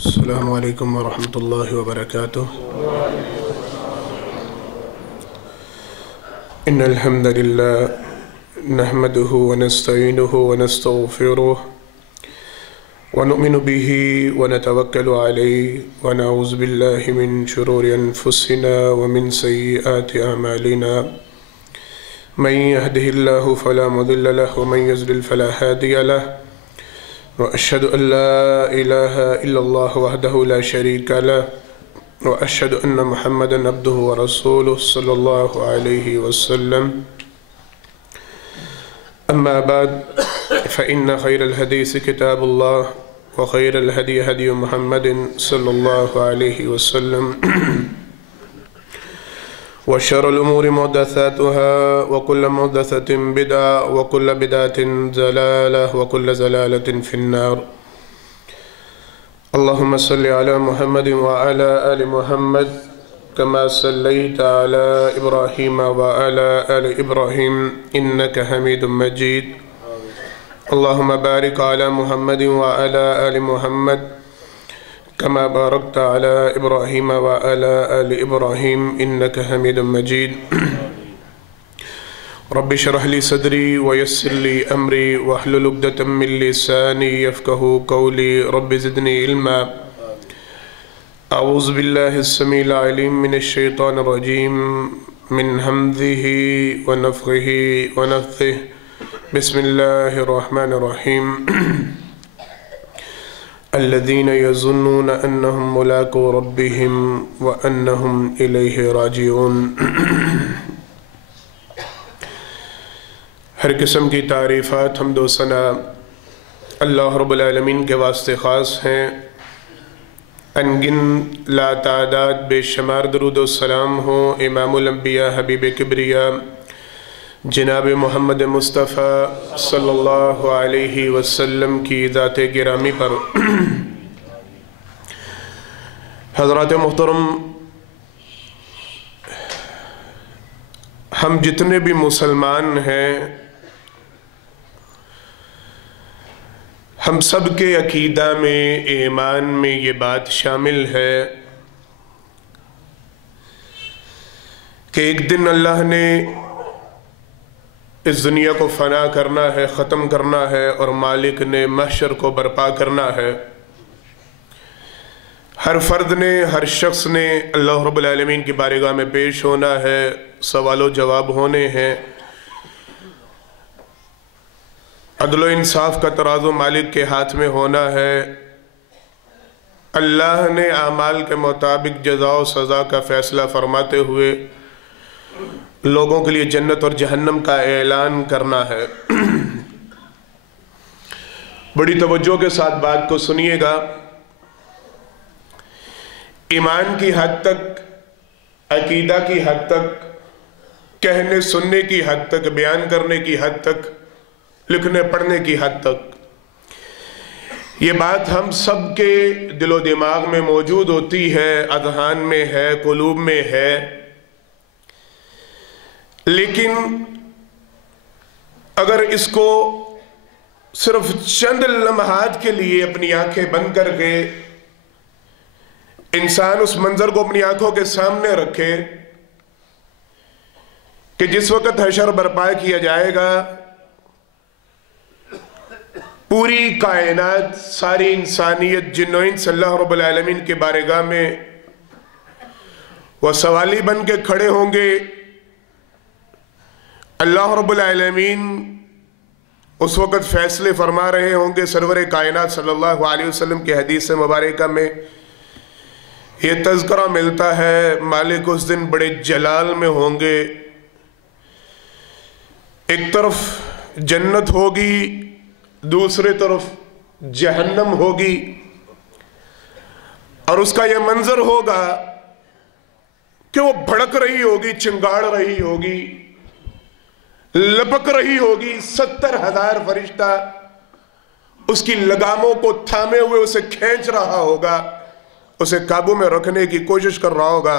السلام علیکم ورحمۃ اللہ وبرکاتہ۔ ان الحمد للہ نحمده ونستعینه ونستغفره ونؤمن به ونتوکل علیہ ونعوذ باللہ من شرور انفسنا ومن سیئات اعمالنا من يهده الله فلا مضل له ومن يضلل فلا هادي له وأشهد أن لا إله إلا الله وحده لا شريك له وأشهد أن محمدًا عبده ورسوله صلى الله عليه وسلم. أما بعد فإن خير الحديث كتاب الله وخير الهدي هدي محمد صلى الله عليه وسلم وشر الأمور محدثاتها وكل محدثة بدعة وكل بدعة ضلالة وكل ضلالة في النار. اللهم صل على محمد وعلى آل محمد كما صليت على إبراهيم وعلى آل إبراهيم إنك حميد مجيد. اللهم بارك على محمد وعلى آل محمد كما باركت على إبراهيم وعلى آل إبراهيم إنك حميد مجيد. رب اشرح لي صدري ويسر لي أمري واحلل عقدة من لساني يفقهوا قولي. رب زدني علما. أعوذ بالله السميع العليم من الشيطان الرجيم من همزه ونفخه ونفثه. بسم الله الرحمن الرحيم. الذين يظنون أنهم ملاقو ربهم وأنهم إليه راجعون. ہر قسم کی تعریفات حمد و ثنا اللہ رب العالمین کے واسطے خاص ہیں. انگن لا تعداد بے شمار درود و سلام ہوں امام الانبیاء حبیب کبریاء جناب محمد مصطفیٰ صلی اللہ علیہ وسلم کی ذات گرامی پر. حضرات محترم، ہم جتنے بھی مسلمان ہیں ہم سب کے عقیدہ میں ایمان میں یہ بات شامل ہے کہ ایک دن اللہ نے اس دنیا کو فنا کرنا ہے، ختم کرنا ہے، اور مالک نے محشر کو برپا کرنا ہے. ہر فرد نے، ہر شخص نے اللہ رب العالمین کی بارگاہ میں پیش ہونا ہے، سوال و جواب ہونے ہیں. عدل و انصاف کا ترازو مالک کے ہاتھ میں ہونا ہے. اللہ نے اعمال کے مطابق جزا و سزا کا فیصلہ فرماتے ہوئے لوگوں کے لیے جنت اور جہنم کا اعلان کرنا ہے. بڑی توجہ کے ساتھ بات کو سنیے گا. ایمان کی حد تک، عقیدہ کی حد تک، کہنے سننے کی حد تک، بیان کرنے کی حد تک، لکھنے پڑھنے کی حد تک یہ بات ہم سب کے دل و دماغ میں موجود ہوتی ہے، اذہان میں ہے، قلوب میں ہے. لیکن اگر اس کو صرف چند لمحات کے لیے اپنی آنکھیں بند کر کے انسان اس منظر کو اپنی آنکھوں کے سامنے رکھے کہ جس وقت حشر برپا کیا جائے گا، پوری کائنات، ساری انسانیت، جن و انس اللہ رب العالمین کے بارگاہ میں وہ سوالی بن کے کھڑے ہوں گے. اللہ رب العالمین اس وقت فیصلے فرما رہے ہوں گے. سرور کائنات صلی اللہ علیہ وسلم کی حدیث مبارکہ میں یہ تذکرہ ملتا ہے، مالک اس دن بڑے جلال میں ہوں گے. ایک طرف جنت ہوگی، دوسرے طرف جہنم ہوگی، اور اس کا یہ منظر ہوگا کہ وہ بھڑک رہی ہوگی، چنگاڑ رہی ہوگی، لپک رہی ہوگی. 70,000 فرشتہ اس کی لگاموں کو تھامے ہوئے اسے کھینچ رہا ہوگا، اسے قابو میں رکھنے کی کوشش کر رہا ہوگا،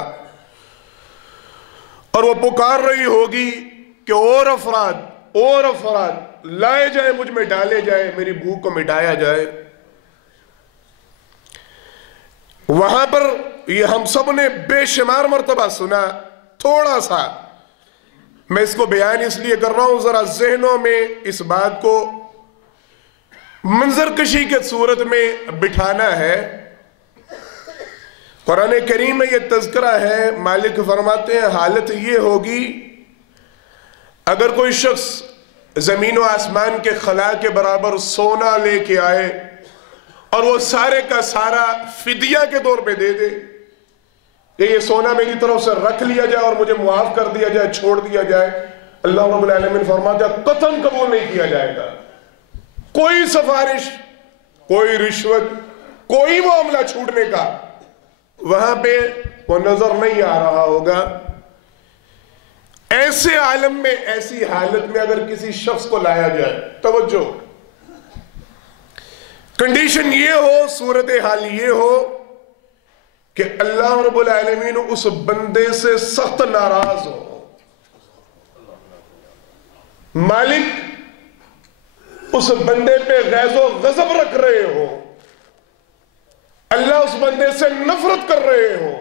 اور وہ پکار رہی ہوگی کہ اور افراد لائے جائیں، مجھ میں ڈالے جائیں، میری بھوک کو مٹایا جائے. وہاں پر یہ ہم سب نے بے شمار مرتبہ سنا. تھوڑا سا میں اس کو بیان اس لیے کر رہا ہوں ذرا ذہنوں میں اس بات کو منظر کشی کے صورت میں بٹھانا ہے. قرآن کریم میں یہ تذکرہ ہے. مالک فرماتے ہیں حالت یہ ہوگی اگر کوئی شخص زمین و آسمان کے خلا کے برابر سونا لے کے آئے اور وہ سارے کا سارا فدیہ کے طور پہ دے دے کہ یہ سونا میری طرف سے رکھ لیا جائے اور مجھے معاف کر دیا جائے, چھوڑ دیا جائے, اللہ رب العالمین فرماتے ہیں قطعاً قبول نہیں کیا جائے گا. کوئی سفارش, کوئی رشوت, کوئی معاملہ چھوڑنے کا وہاں پہ وہ نظر نہیں آ رہا ہوگا. ایسے عالم میں, ایسی حالت میں اگر کسی شخص کو لایا جائے, توجہ, کنڈیشن یہ ہو, صورتحال یہ ہو کہ اللہ رب العالمین اس بندے سے سخت ناراض ہو, مالک اس بندے پہ غیظ و غضب رکھ رہے ہو, اللہ اس بندے سے نفرت کر رہے ہو.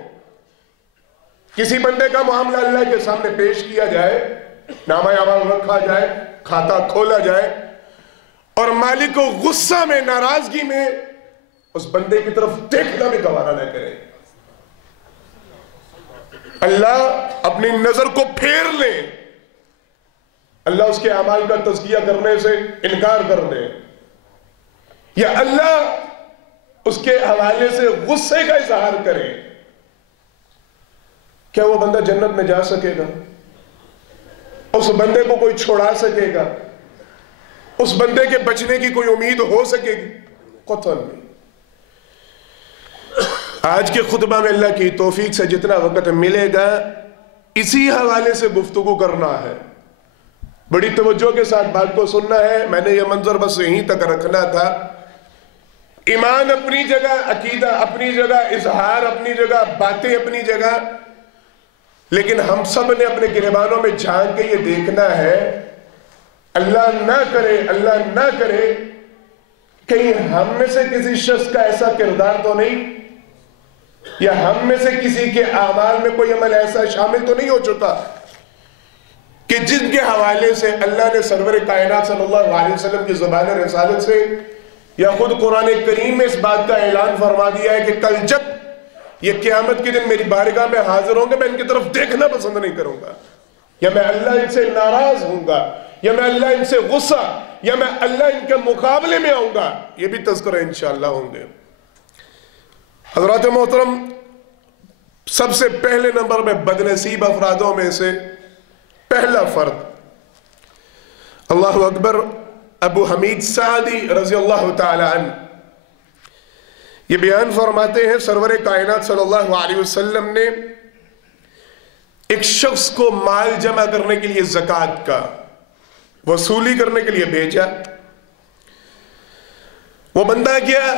کسی بندے کا معاملہ اللہ کے سامنے پیش کیا جائے, نامہ اعمال رکھا جائے, کھاتا کھولا جائے اور مالک کو غصہ میں, ناراضگی میں اس بندے کی طرف دیکھنا بھی گوارا نہ کرے. اللہ اپنی نظر کو پھیر لے, اللہ اس کے اعمال کا تزکیہ کرنے سے انکار کر دے, یا اللہ اس کے حوالے سے غصے کا اظہار کرے. کیا وہ بندہ جنت میں جا سکے گا؟ اس بندے کو کوئی چھوڑا سکے گا؟ اس بندے کے بچنے کی کوئی امید ہو سکے گی؟ قطعاً نہیں. آج کے خطبہ میں اللہ کی توفیق سے جتنا وقت ملے گا اسی حوالے سے گفتگو کرنا ہے. بڑی توجہ کے ساتھ بات کو سننا ہے. میں نے یہ منظر بس یہیں تک رکھنا تھا. ایمان اپنی جگہ, عقیدہ اپنی جگہ, اظہار اپنی جگہ, باتیں اپنی جگہ, لیکن ہم سب نے اپنے گریبانوں میں جھانک کے یہ دیکھنا ہے, اللہ نہ کرے, اللہ نہ کرے کہیں ہم میں سے کسی شخص کا ایسا کردار تو نہیں, یا ہم میں سے کسی کے اعمال میں کوئی عمل ایسا شامل تو نہیں ہو چکا کہ جن کے حوالے سے اللہ نے سرور کائنات صلی اللہ علیہ وسلم کی زبان رسالت سے یا خود قرآن کریم میں اس بات کا اعلان فرما دیا ہے کہ کل جب یہ قیامت کے دن میری بارگاہ میں حاضر ہوں گے میں ان کی طرف دیکھنا پسند نہیں کروں گا, یا میں اللہ ان سے ناراض ہوں گا, یا میں اللہ ان سے غصہ, یا میں اللہ ان کے مقابلے میں آؤں گا. یہ بھی تذکرہ انشاءاللہ ہوں گے. حضرات محترم, سب سے پہلے نمبر میں بدنصیب افرادوں میں سے پہلا فرد اللہ اکبر ابو حمید سعدی رضی اللہ تعالی عنہ یہ بیان فرماتے ہیں سرور کائنات صلی اللہ علیہ وسلم نے ایک شخص کو مال جمع کرنے کے لیے زکوٰۃ کا وصولی کرنے کے لیے بھیجا. وہ بندہ گیا,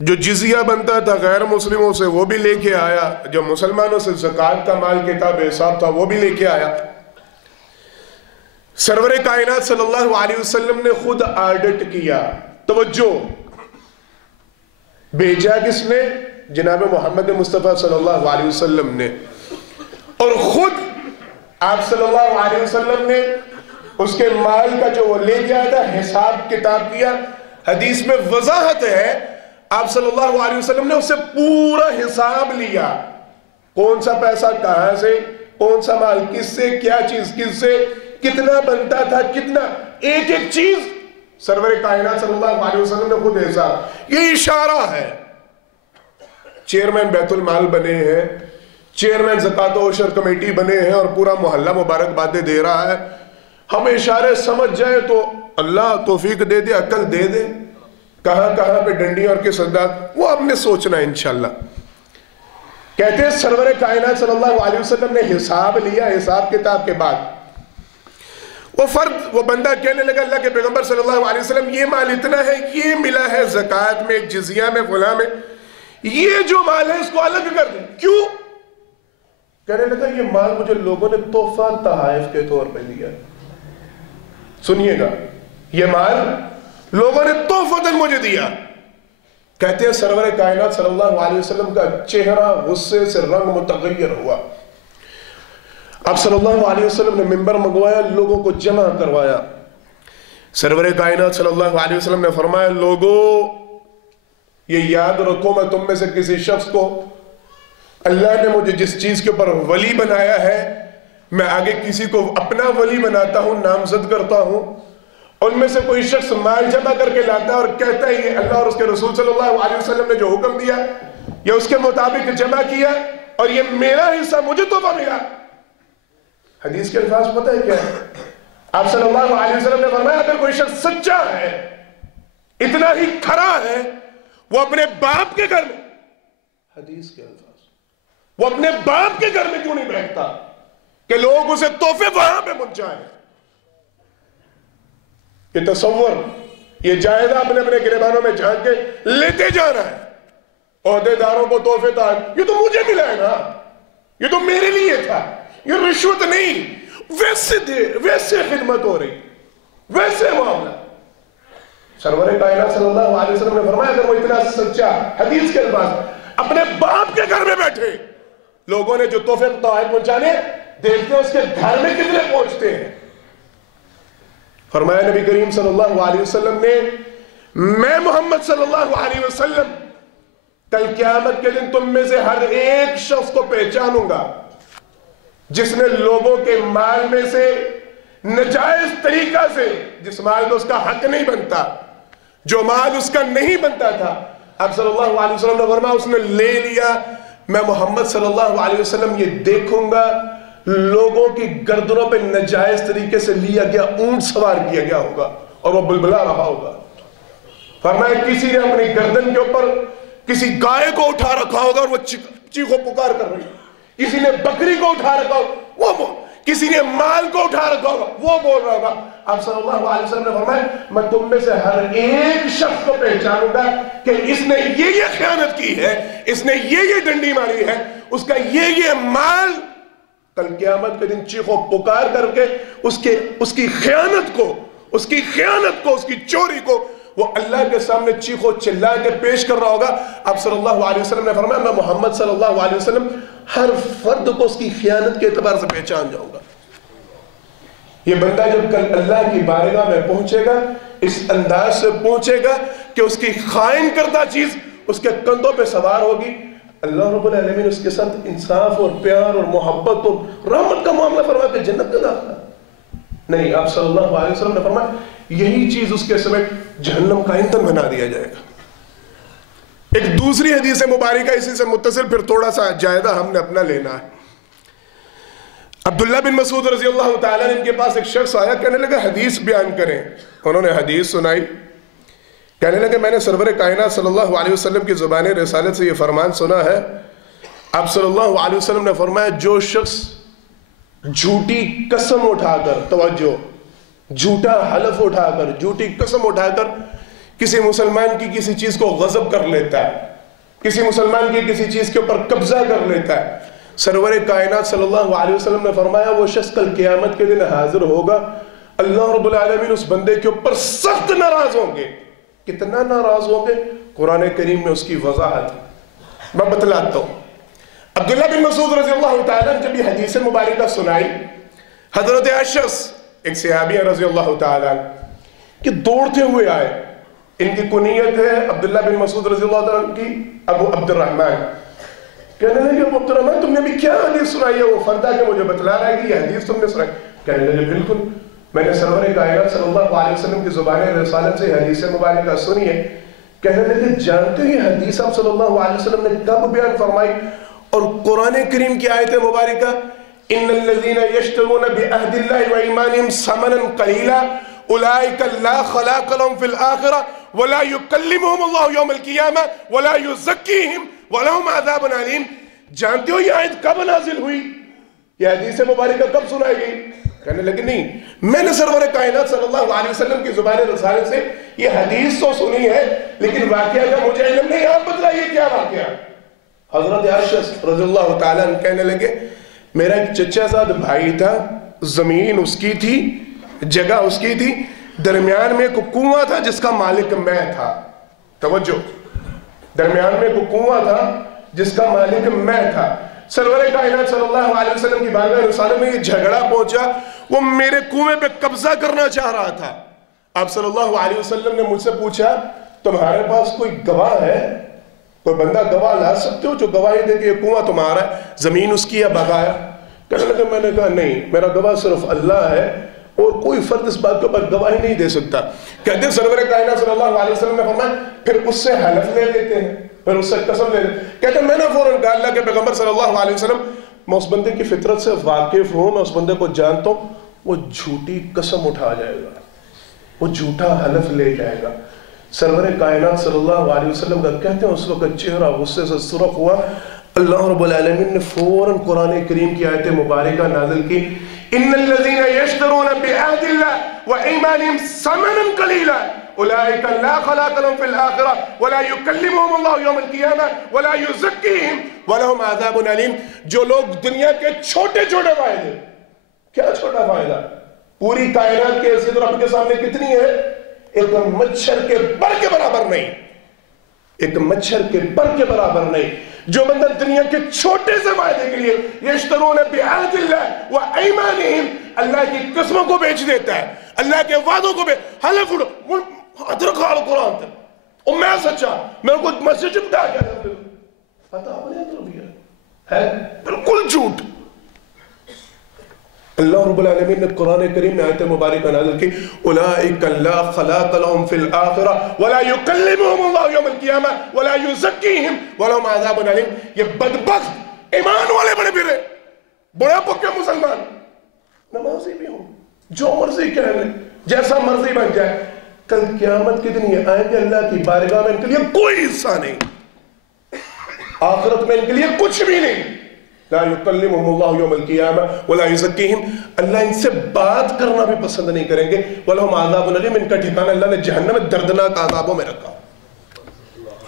جو جزیہ بنتا تھا غیر مسلموں سے وہ بھی لے کے آیا, جو مسلمانوں سے زکوٰۃ کا مال کتاب حساب تھا وہ بھی لے کے آیا. سرور کائنات صلی اللہ علیہ وسلم نے خود آڈٹ کیا. توجہ, بھیجا کس نے؟ جناب محمد مصطفیٰ صلی اللہ علیہ وسلم نے, اور خود آپ صلی اللہ علیہ وسلم نے اس کے مال کا جو وہ لے کے آیا تھا حساب کتاب کیا. حدیث میں وضاحت ہے آپ صلی اللہ علیہ وسلم نے اس سے پورا حساب لیا, کون سا پیسہ کہاں سے, کون سا مال کس سے, کیا چیز کس سے, کتنا بنتا تھا, کتنا, ایک ایک چیز سرور کائنات صلی اللہ علیہ وسلم نے خود حساب. یہ اشارہ ہے, چیئرمین بیت المال بنے ہیں, چیئرمین زکوٰۃ و عشر کمیٹی بنے ہیں اور پورا محلہ مبارکبادیں دے رہا ہے. ہم اشارے سمجھ جائیں تو اللہ توفیق دے دے, عقل دے دے, کہاں کہاں پہ ڈنڈی اور کس انداز, وہ ہم نے سوچنا ہے انشاءاللہ. کہتے ہیں سرور کائنات صلی اللہ علیہ وسلم نے حساب لیا. حساب کتاب کے بعد وہ فرد, وہ بندہ کہنے لگا اللہ کے پیغمبر صلی اللہ علیہ وسلم یہ مال اتنا ہے, یہ ملا ہے زکوٰۃ میں, جزیہ میں, فلاں میں, یہ جو مال ہے اس کو الگ کر دیں. کیوں؟ کہنے لگا یہ مال مجھے لوگوں نے تحفہ تحائف کے طور پہ دیا. سنیے گا, یہ مال لوگوں نے تحفتاً مجھے دیا. کہتے ہیں سرور کائنات صلی اللہ علیہ وسلم کا چہرہ غصے سے رنگ متغیر ہوا. اب صلی اللہ علیہ وسلم نے منبر منگوایا, لوگوں کو جمع کروایا. سرور کائنات صلی اللہ علیہ وسلم نے فرمایا, لوگوں یہ یاد رکھو, میں تم میں سے کسی شخص کو اللہ نے مجھے جس چیز کے اوپر ولی بنایا ہے, میں آگے کسی کو اپنا ولی بناتا ہوں, نامزد کرتا ہوں. ان میں سے کوئی شخص مال جمع کر کے لاتا ہے اور کہتا ہے یہ اللہ اور اس کے رسول صلی اللہ علیہ وسلم نے جو حکم دیا یہ اس کے مطابق جمع کیا اور یہ میرا حصہ مجھے تحفہ ملا. حدیث کے الفاظ پتہ ہے کیا ہے؟ آپ صلی اللہ علیہ وسلم نے فرمایا اگر کوئی شخص سچا ہے, اتنا ہی کھرا ہے, وہ اپنے باپ کے گھر میں, حدیث کے الفاظ, وہ اپنے باپ کے گھر میں کیوں نہیں بیٹھتا کہ لوگ اسے تحفے وہاں پہ پہنچائیں. یہ تصور, یہ جائزہ اپنے اپنے گریبانوں میں جھانک کے لیتے جانا ہے. عہدے داروں کو تحفے تھا, یہ تو مجھے ملا ہے نا, یہ تو میرے لیے تھا, یہ رشوت نہیں, ویسے دے, ویسے خدمت ہو رہی, ویسے معاملہ. سرور کائنات صلی اللہ علیہ وسلم نے فرمایا اگر وہ اتنا سچا, حدیث کے الفاظ, اپنے باپ کے گھر میں بیٹھے, لوگوں نے جو تحفے تحائف پہنچانے دیکھتے ہیں اس کے گھر میں کتنے پہنچتے ہیں. فرمایا نبی کریم صلی اللہ علیہ وسلم نے, میں محمد صلی اللہ علیہ وسلم کل قیامت کے دن تم میں سے ہر ایک شخص کو پہچانوں گا جس نے لوگوں کے مال میں سے نجائز طریقہ سے, جس مال میں اس کا حق نہیں بنتا, جو مال اس کا نہیں بنتا تھا, اب صلی اللہ علیہ وسلم نے فرمایا اس نے لے لیا, میں محمد صلی اللہ علیہ وسلم یہ دیکھوں گا لوگوں کی گردنوں پہ نجائز طریقے سے لیا گیا اونٹ سوار کیا گیا ہوگا اور وہ بلبلا رہا ہوگا. فرمایا کسی نے اپنی گردن کے اوپر کسی گائے کو اٹھا رکھا ہوگا اور وہ چیخو پکار کر رہی, کسی نے بکری کو اٹھا رکھا ہوگا, وہ کسی نے مال کو اٹھا رکھا ہوگا, وہ بول رہا ہوگا. آپ صلی اللہ علیہ وسلم نے فرمایا میں تم میں سے ہر ایک شخص کو پہچانوں گا کہ اس نے یہ خیانت کی ہے, اس نے یہ ڈنڈی ماری ہے, اس کا یہ مال کل قیامت کے دن چیخو پکار کر کے اس کی خیانت کو, اس کی چوری کو وہ اللہ کے سامنے چیخو چلا کے پیش کر رہا ہوگا. آپ صلی اللہ علیہ وسلم نے فرمایا میں محمد صلی اللہ علیہ وسلم ہر فرد کو اس کی خیانت کے اعتبار سے پہچان جاؤں گا. یہ بندہ جب کل اللہ کی بارگاہ میں پہنچے گا اس انداز سے پہنچے گا کہ اس کی خائن کردہ چیز اس کے کندھوں پہ سوار ہوگی. اللہ رب العالمین اس کے ساتھ انصاف اور پیار اور محبت اور رحمت کا معاملہ فرما کے جنت کا داخلہ نہیں. آپ صلی اللہ علیہ وسلم نے فرمایا یہی چیز اس کے سمیت جہنم کا ایندھن بنا دیا جائے گا. ایک دوسری حدیث مبارکہ اسی سے متصل پھر تھوڑا سا جائزہ ہم نے اپنا لینا ہے. عبداللہ بن مسعود رضی اللہ تعالیٰ نے ان کے پاس ایک شخص آیا, کہنے لگا حدیث بیان کریں. انہوں نے حدیث سنائی, کہنے لگے میں نے سرور کائنات صلی اللہ علیہ وسلم کی زبان رسالت سے یہ فرمان سنا ہے. آپ صلی اللہ علیہ وسلم نے فرمایا جو شخص جھوٹی قسم اٹھا کر, توجہ, جھوٹا حلف اٹھا کر, جھوٹی قسم اٹھا کر کسی مسلمان کی کسی چیز کو غصب کر لیتا ہے, کسی مسلمان کی کسی چیز کے اوپر قبضہ کر لیتا ہے, سرور کائنات صلی اللہ علیہ وسلم نے فرمایا وہ شخص کل قیامت کے دن حاضر ہوگا, اللہ رب العالمین اس بندے کے اوپر سخت ناراض ہوں گے. کتنا ناراض ہوں گے قرآن کریم میں اس کی وضاحت میں بتلاتا ہوں. عبداللہ بن مسعود رضی اللہ تعالیٰ نے جب یہ حدیث مبارکہ سنائی, حضرت عائشہ ایک صحابی رضی اللہ تعالیٰ کہ دوڑتے ہوئے آئے, ان کی کنیت ہے عبداللہ بن مسعود رضی اللہ تعالیٰ کی ابو عبد الرحمن. کہنے لگے ابو عبد الرحمن تم نے بھی کیا حدیث سنائی ہے؟ وہ فردا کہ مجھے بتلا رہا ہے کہ یہ حدیث تم نے سنائی. کہنے لگے بالکل میں نے سرور کائنات صلی اللہ علیہ وسلم کی زبان رسالت سے حدیث مبارکہ سنی ہے. کہنے لگے جانتے ہیں یہ حدیث آپ صلی اللہ علیہ وسلم نے کب بیان فرمائی؟ اور قرآن کریم کی آیت مبارکہ ان الذین یشترون بعہد اللہ وایمانہم ثمنا قلیلا اولئک لا خلاق لهم فی الآخرہ ولا یکلمہم اللہ یوم القیامہ ولا یزکیہم ولہم عذاب علیم. جانتے ہو یہ آیت کب نازل ہوئی؟ یہ حدیث مبارکہ کب سنائی گئی؟ کہنے لگے نہیں, میں نے سرور کائنات صلی اللہ علیہ وسلم کی زبان رسالت سے یہ حدیث تو سنی ہے لیکن واقعہ کا مجھے علم نہیں, آپ بتلائیے کیا واقعہ؟ حضرت عائشہ رضی اللہ تعالیٰ عنہ کہنے لگے میرا ایک چچا زاد بھائی تھا, زمین اس کی تھی, جگہ اس کی تھی, درمیان میں ایک کنواں تھا جس کا مالک میں تھا. توجہ, درمیان میں کوئی کنواں تھا جس کا مالک میں تھا. سرور کائنات صلی اللہ علیہ وسلم کی بارگاہ رسالت میں یہ جھگڑا پہنچا، وہ میرے کنویں پہ قبضہ کرنا چاہ رہا تھا. آپ صلی اللہ علیہ وسلم نے مجھ سے پوچھا تمہارے پاس کوئی گواہ ہے؟ کوئی بندہ گواہ لا سکتے ہو جو گواہی دے کہ یہ کنواں تمہارا ہے، زمین اس کی ہے بغایا؟ کہنے لگا میں نے کہا نہیں، میرا گواہ صرف اللہ ہے اور کوئی فرد اس بات کے اوپر گواہی نہیں دے سکتا. کہتے ہیں سرور کائنات صلی اللہ علیہ وسلم نے فرمایا پھر اس سے حلف لے لیتے ہیں، پھر اس سے قسم لے لیتے ہیں. کہتے ہیں میں نے فوراً کہا اللہ کے پیغمبر صلی اللہ علیہ وسلم میں اس بندے کی فطرت سے واقف ہوں، میں اس بندے کو جانتا ہوں، وہ جھوٹی قسم اٹھا جائے گا، وہ جھوٹا حلف لے جائے گا. سرور کائنات صلی اللہ علیہ وسلم کا کہتے ہیں اس وقت چہرہ غصے سے سرخ ہوا. اللہ رب العالمین نے فوراً قرآن کریم کی آیت مبارکہ نازل کی ان الذین یشترون بعہد اللہ وایمانہم ثمنا قلیلا اولئک لا خلاق لهم فی الآخرہ ولا یکلمہم اللہ یوم القیامہ ولا یزکیہم ولہم عذاب علیم. جو لوگ دنیا کے چھوٹے چھوٹے فائدے، کیا چھوٹا فائدہ؟ پوری کائنات کے حیثیت رب کے سامنے کتنی ہے؟ ایک مچھر کے پر کے برابر نہیں، ایک مچھر کے پر کے برابر نہیں. جو بندہ دنیا کے چھوٹے سے فائدے کے لیے یشترون بعہد اللہ وایمانہم، اللہ کی قسموں کو بیچ دیتا ہے، اللہ کے وعدوں کو حلف اٹھو ادرک قرآن تھا اور میں سچا، میں ان کو مسجد چمٹا کیا پتا اپنے اندر بھی ہے بالکل جھوٹ. اللہ رب العالمین نے قرآن کریم میں آیت مبارکہ نازل کی اولئک لا خلاق لهم فی الآخرہ ولا یکلمہم اللہ یوم القیامہ ولا یزکیہم ولہم عذاب علیم. یہ بدبخت ایمان والے بڑے برے بڑے پکے مسلمان نمازی بھی ہوں، جو مرضی کہہ لیں، جیسا مرضی بن جائے، کل قیامت کے دن یہ آئیں گے اللہ کی بارگاہ میں ان کے لیے کوئی حصہ نہیں، آخرت میں ان کے لیے کچھ بھی نہیں. لا یکلمہم اللہ یوم القیامہ ولا یزکیہم، اللہ ان سے بات کرنا بھی پسند نہیں کریں گے. ولہم عذاب علیم، ان کا ٹھکانہ اللہ نے جہنم میں دردناک عذابوں میں رکھا.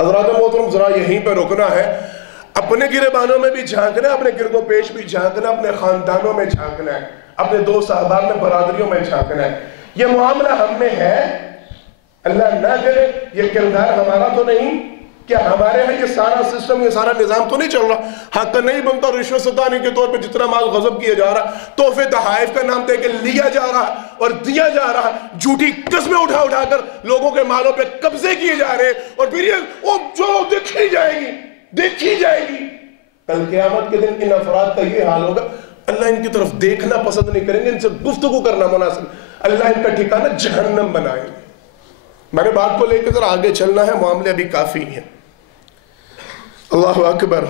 حضرات محترم ذرا یہیں پہ رکنا ہے، اپنے گریبانوں میں بھی جھانکنا ہے، اپنے گرد و پیش بھی جھانکنا ہے، اپنے خاندانوں میں جھانکنا ہے، اپنے دوست احباب میں برادریوں میں جھانکنا ہے. یہ معاملہ ہم میں ہے، اللہ نہ کرے یہ کردار ہمارا تو نہیں، کیا ہمارے ہاں یہ سارا سسٹم، یہ سارا نظام تو نہیں چل رہا؟ حق نہیں بنتا، رشوت ستانی کے طور پہ جتنا مال غصب کیا جا رہا، تحفے تحائف کا نام دے کے لیا جا رہا اور دیا جا رہا، جھوٹی قسمیں اٹھا اٹھا کر لوگوں کے مالوں پہ قبضے کیے جا رہے، اور پھر یہ وہ جو دیکھی جائے گی دیکھی جائے گی. کل قیامت کے دن ان افراد کا یہ حال ہوگا، اللہ ان کی طرف دیکھنا پسند نہیں کریں گے، ان سے گفتگو کرنا مناسب، اللہ ان کا ٹھکانہ جہنم بنائیں گے. میں نے بات کو لے کے ذرا آگے چلنا ہے، معاملے ابھی کافی ہیں. اللہ اکبر.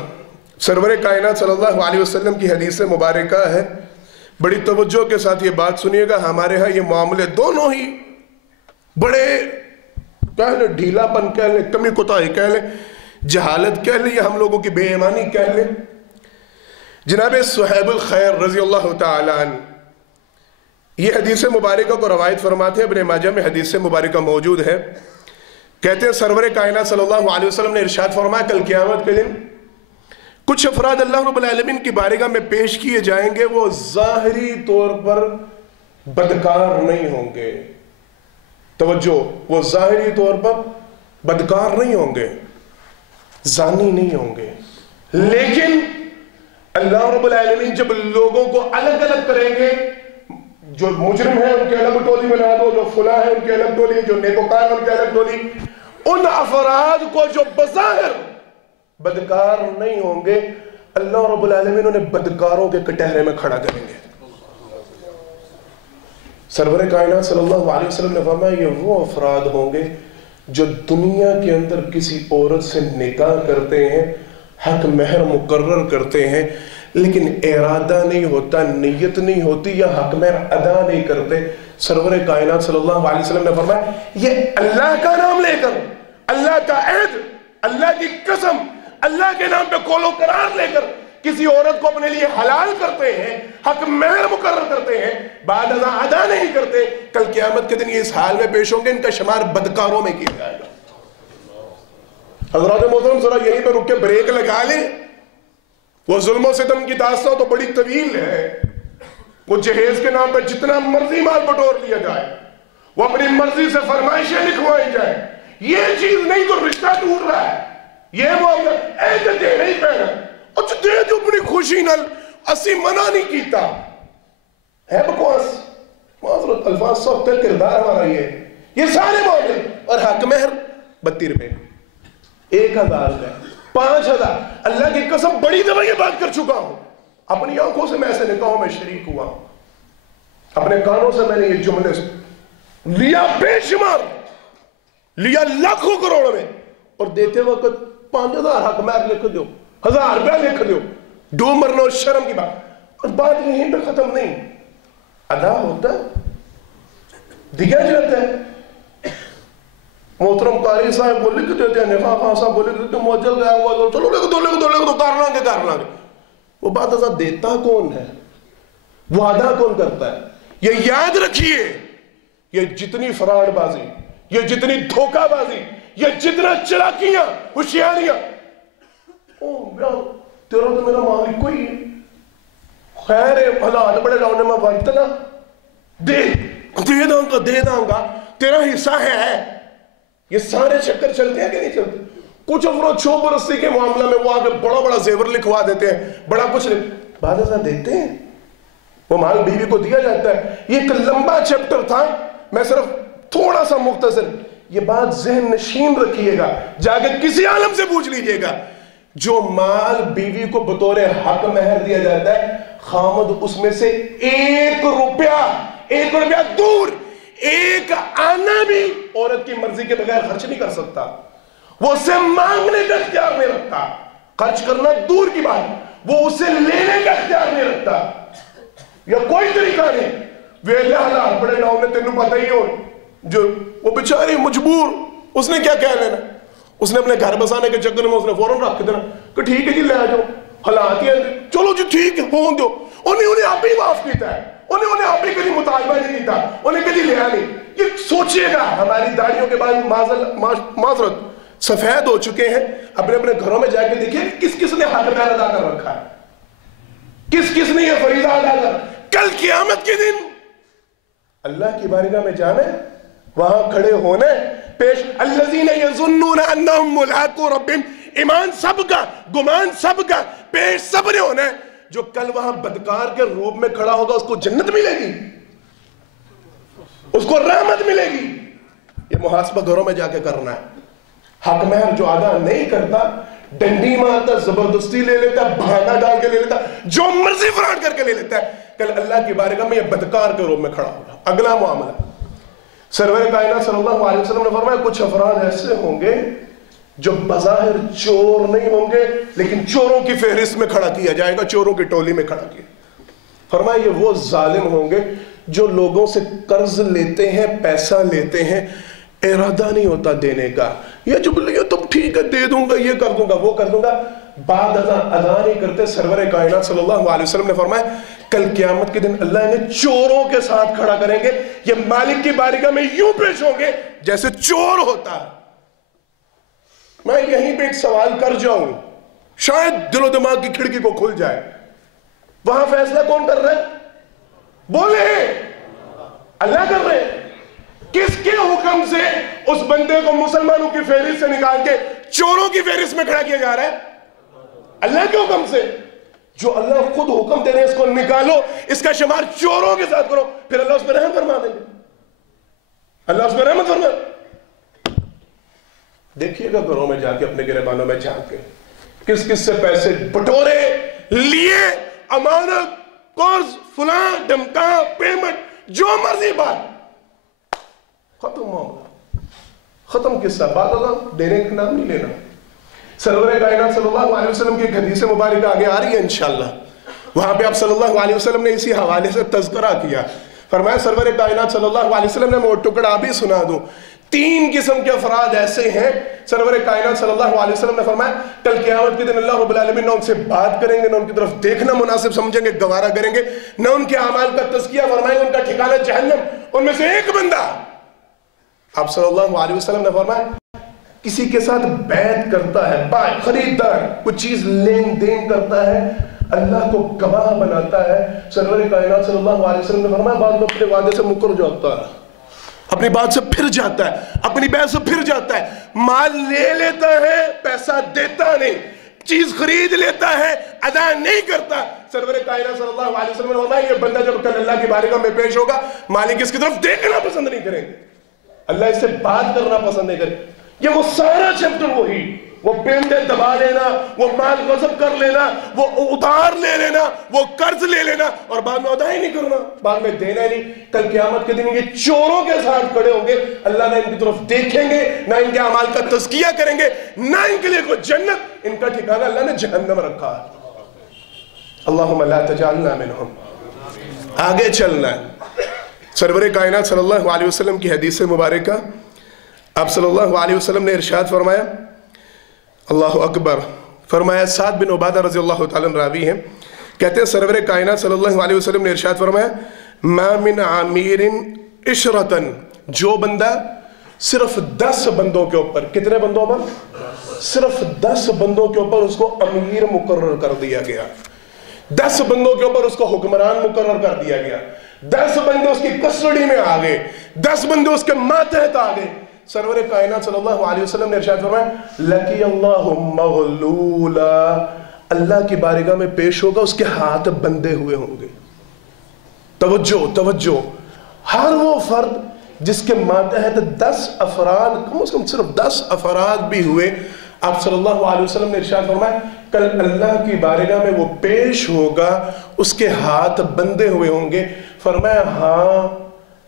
سرور کائنات صلی اللہ علیہ وسلم کی حدیث مبارکہ ہے، بڑی توجہ کے ساتھ یہ بات سنیے گا. ہمارے ہاں یہ معاملے دونوں ہی بڑے کہہ لیں ڈھیلا پن کہہ لیں، کمی کوتاہی کہہ لیں، جہالت کہہ لیں، یا ہم لوگوں کی بے ایمانی کہہ لیں. جناب صہیب الخیر رضی اللہ تعالیٰ عنہ یہ حدیث مبارکہ کو روایت فرماتے ہیں، ابن ماجہ میں حدیث مبارکہ موجود ہے. کہتے ہیں سرور کائنات صلی اللہ علیہ وسلم نے ارشاد فرمایا کل قیامت کے دن کچھ افراد اللہ رب العالمین کی بارگاہ میں پیش کیے جائیں گے، وہ ظاہری طور پر بدکار نہیں ہوں گے. توجہ، وہ ظاہری طور پر بدکار نہیں ہوں گے، زانی نہیں ہوں گے، لیکن اللہ رب العالمین جب لوگوں کو الگ الگ کریں گے، جو مجرم ہیں ان کے الگ ٹولی بنا دو، جو فلاں ہیں ان کے الگ ٹولی، جو نیکوکار ان کے الگ ٹولی، ان افراد کو جو بظاہر بدکار نہیں ہوں گے اللہ رب العالمین انہیں بدکاروں کے کٹہرے میں کھڑا کریں گے. سرور کائنات صلی اللہ علیہ وسلم نے فرمایا یہ وہ افراد ہوں گے جو دنیا کے اندر کسی عورت سے نکاح کرتے ہیں، حق مہر مقرر کرتے ہیں، لیکن ارادہ نہیں ہوتا، نیت نہیں ہوتی، یا حق مہر ادا نہیں کرتے. سرور کائنات صلی اللہ علیہ وسلم نے فرمایا یہ اللہ کا نام لے کر، اللہ کا عہد، اللہ کی قسم، اللہ کے نام پہ قول و قرار لے کر کسی عورت کو اپنے لیے حلال کرتے ہیں، حق مہر مقرر کرتے ہیں، بعد ازاں ادا نہیں کرتے، کل قیامت کے دن یہ اس حال میں پیش ہوں گے، ان کا شمار بدکاروں میں کیا جائے گا. حضرات محترم ذرا یہیں پہ رک کے بریک لگا لیں. وہ ظلم و ستم کی داستان تو بڑی طویل ہے. وہ جہیز کے نام پہ جتنا مرضی مال بٹور لیا جائے، وہ اپنی مرضی سے فرمائشیں لکھوائی جائیں، یہ چیز نہیں تو رشتہ ٹوٹ رہا ہے. یہ معاملہ اے تے دینا ہی پینا اچھا دے جو اپنی خوشی نال اسی منع نہیں کیتا ہے بکواس معذرت الفاظ سخت ہے کردار ہمارا یہ سارے معاملے اور حق مہر 32 روپے 1000 روپے 5000 اللہ کی قسم بڑی دفعہ یہ بات کر چکا ہوں اپنی آنکھوں سے میں ایسے نکاحوں میں شریک ہوا اپنے کانوں سے میں نے یہ جملے لیا بے شمار لیا لاکھوں کروڑوں میں اور دیتے وقت 5000 حق مہر لکھ دیو 1000 روپے لکھ دیو ڈو مرنا اور شرم کی بات اور بات یہیں پہ ختم نہیں ادا ہوتا ہے دیا جاتا ہے محترم قاری صاحب وہ لکھ دیتے ہیں نفاق خان صاحب وہ لکھ دیتے ہیں موجل گیا ہوا چلو لکھ دو کر لیں گے وہ بات ایسا دیتا کون ہے وعدہ کون کرتا ہے یہ یاد رکھیے یہ جتنی فراڈ بازی یہ جتنی دھوکہ بازی یہ جتنا چلاکیاں ہوشیاریاں تیرا تو میرا مالک کوئی ہے خیر حالات بڑے لاؤنے میں ورتنا دے داں گا تیرا حصہ ہے یہ سارے چکر چلتے ہیں کہ نہیں چلتے کچھ افراد چھو برستی کے معاملہ میں وہ آگے بڑا بڑا زیور لکھوا دیتے ہیں بڑا کچھ بعد ایسا دیتے ہیں وہ مال بیوی کو دیا جاتا ہے یہ ایک لمبا چیپٹر تھا میں صرف تھوڑا سا مختصر یہ بات ذہن نشین رکھیے گا جا کے کسی عالم سے پوچھ لیجئے گا جو مال بیوی کو بطور حق مہر دیا جاتا ہے خامد اس میں سے 1 روپیہ دور 1 آنا بھی عورت کی مرضی کے بغیر خرچ نہیں کر سکتا وہ اسے مانگنے کا اختیار نہیں رکھتا خرچ کرنا دور کی بات وہ اسے لینے کا اختیار نہیں رکھتا یا کوئی طریقہ نہیں ویلے حالات بڑے ناؤں نے تینوں پتہ ہی ہو جو وہ بیچاری مجبور اس نے کیا کہہ لینا اس نے اپنے گھر بسانے کے چکر میں اس نے فوراں رکھ دینا کہ ٹھیک ہے جی لے جاؤ حالات ہی چلو جی ٹھیک ہے ہوں دو انہیں آپ ہی معاف کیتا ہے انہیں آپ ہی کبھی مطالبہ نہیں کیتا انہیں کبھی لیا نہیں یہ سوچئے گا ہماری داڑیوں کے بعد معذرت سفید ہو چکے ہیں اپنے اپنے گھروں میں جا کے دیکھیں کس کس نے حق مہر ادا کر رکھا ہے کس کس نے یہ فریضہ ادا کر کل قیامت کے دن اللہ کی بارگاہ میں جانے وہاں کھڑے ہونے پیش الذین یظنون انہم ملاقو ربہم ایمان سب کا گمان سب کا پیش سب نے ہونا ہے جو کل وہاں بدکار کے روپ میں کھڑا ہوگا اس کو جنت ملے گی اس کو رحمت ملے گی یہ محاسبہ گھروں میں جا کے کرنا ہے حق مہر جو ادا نہیں کرتا ڈنڈی مارتا زبردستی لے لیتا بہانہ ڈال کے لے لیتا جو مرضی فراڈ کر کے لے لیتا ہے کل اللہ کی بارگاہ میں یہ بدکار کے روپ میں کھڑا ہوگا اگلا معاملہ سرور کائنات صلی اللہ علیہ وسلم نے فرمایا کچھ افراد ایسے ہوں گے جو بظاہر چور نہیں ہوں گے لیکن چوروں کی فہرست میں کھڑا کیا جائے گا چوروں کی ٹولی میں کھڑا کیا فرمایا یہ وہ ظالم ہوں گے جو لوگوں سے قرض لیتے ہیں پیسہ لیتے ہیں ارادہ نہیں ہوتا دینے کا یہ جو بلے تم ٹھیک ہے دے دوں گا یہ کر دوں گا وہ کر دوں گا بعد ادا نہیں کرتے سرور کائنات صلی اللہ علیہ وسلم نے فرمایا کل قیامت کے دن اللہ انہیں چوروں کے ساتھ کھڑا کریں گے یہ مالک کی بارگاہ میں یوں پیش ہوں گے جیسے چور ہوتا ہے میں یہیں پہ ایک سوال کر جاؤں شاید دل و دماغ کی کھڑکی کو کھل جائے وہاں فیصلہ کون کر رہے بولے اللہ کر رہے کس کے حکم سے اس بندے کو مسلمانوں کی فہرست سے نکال کے چوروں کی فہرست میں کھڑا کیا جا رہا ہے اللہ کے حکم سے جو اللہ خود حکم دے رہے اس کو نکالو اس کا شمار چوروں کے ساتھ کرو پھر اللہ اس پر رحم فرما دیں گے اللہ اس پر رحمت فرما دیکھیے گا گھروں میں جا کے اپنے گریبانوں میں جا کے کس کس سے پیسے بٹورے لیے امانت قرض فلاں دمکا پیمنٹ جو مرضی بات ختم معاملہ ختم قصہ بعد اللہ دینے کا نام نہیں لینا سرور کائنات صلی اللہ علیہ وسلم کی ایک حدیث مبارکہ آگے آ رہی ہے انشاءاللہ وہاں پہ آپ صلی اللہ علیہ وسلم نے اسی حوالے سے تذکرہ کیا فرمایا سرور کائنات صلی اللہ علیہ وسلم نے میں وہ ٹکڑا بھی سنا دوں 3 قسم کے افراد ایسے ہیں سرور کائنات صلی اللہ علیہ وسلم نے فرمایا کل قیامت کے دن اللہ رب العالمین نہ ان سے بات کریں گے نہ ان کی طرف دیکھنا مناسب سمجھیں گے گوارا کریں گے نہ ان کے اعمال کا تزکیہ فرمائیں گے ان کا ٹھکانہ جہنم ان میں سے ایک بندہ آپ صلی اللہ علیہ وسلم نے فرمایا کسی کے ساتھ بیعت کرتا ہے خریدار کچھ چیز لین دین کرتا ہے اللہ کو گواہ بناتا ہے سرور کائنات صلی اللہ علیہ وسلم نے فرمایا بعد میں اپنے وعدے سے مکر جاتا ہے اپنی بات سے پھر جاتا ہے، اپنی بات سے پھر جاتا ہے، مال لے لیتا ہے، پیسہ دیتا نہیں، چیز خرید لیتا ہے، ادا نہیں کرتا۔ سرور کائنات صلی اللہ علیہ وسلم نے فرمایا یہ بندہ جب کل اللہ کی بارگاہ میں پیش ہوگا، مالک اس کی طرف دیکھنا پسند نہیں کریں گے، اللہ اس سے بات کرنا پسند نہیں کریں گے۔ یہ وہ سارا چیپٹر وہی، وہ پیندے دبا لینا، وہ مال غصب کر لینا، وہ ادھار لے لینا، وہ قرض لے لینا اور بعد میں ادا ہی نہیں کرنا، بعد میں دینا ہی نہیں۔ کل قیامت کے دن یہ چوروں کے ساتھ کھڑے ہوں گے، اللہ نہ ان کی طرف دیکھیں گے، نہ ان کے اعمال کا تزکیہ کریں گے، نہ ان کے لیے کوئی جنت، ان کا ٹھکانہ اللہ نے جہنم رکھا ہے۔ اللہم لا تجعلنا منہم۔ آگے چلنا ہے، سرور کائنات صلی اللہ علیہ وسلم کی حدیث مبارکہ، آپ صلی اللہ علیہ وسلم نے ارشاد فرمایا، اللہ اکبر، فرمایا سعد بن عبادہ رضی اللہ تعالیٰ عنہ راوی ہیں، کہتے ہیں سرور کائنات صلی اللہ علیہ وسلم نے ارشاد فرمایا، ما من عامیر عشرتن، جو بندہ صرف 10 بندوں کے اوپر، کتنے بندوں پر؟ صرف 10 بندوں کے اوپر اس کو امیر مقرر کر دیا گیا، 10 بندوں کے اوپر اس کو حکمران مقرر کر دیا گیا، 10 بندے اس کی کسٹڈی میں آ گئے، 10 بندے اس کے ماتحت آ گئے۔ سرور کائنات صلی اللہ علیہ وسلم نے ارشاد فرمایا، لَقِيَ اللَّهُ مَغْلُولًا، اللہ کی بارگاہ میں پیش ہوگا، اس کے ہاتھ بندے ہوئے ہوں گے۔ توجہ توجہ، ہر وہ فرد جس کے ماتحت 10 افراد، کم از کم صرف 10 افراد بھی ہوئے، آپ صلی اللہ علیہ وسلم نے ارشاد فرمایا کل اللہ کی بارگاہ میں وہ پیش ہوگا، اس کے ہاتھ بندے ہوئے ہوں گے۔ فرمایا ہاں،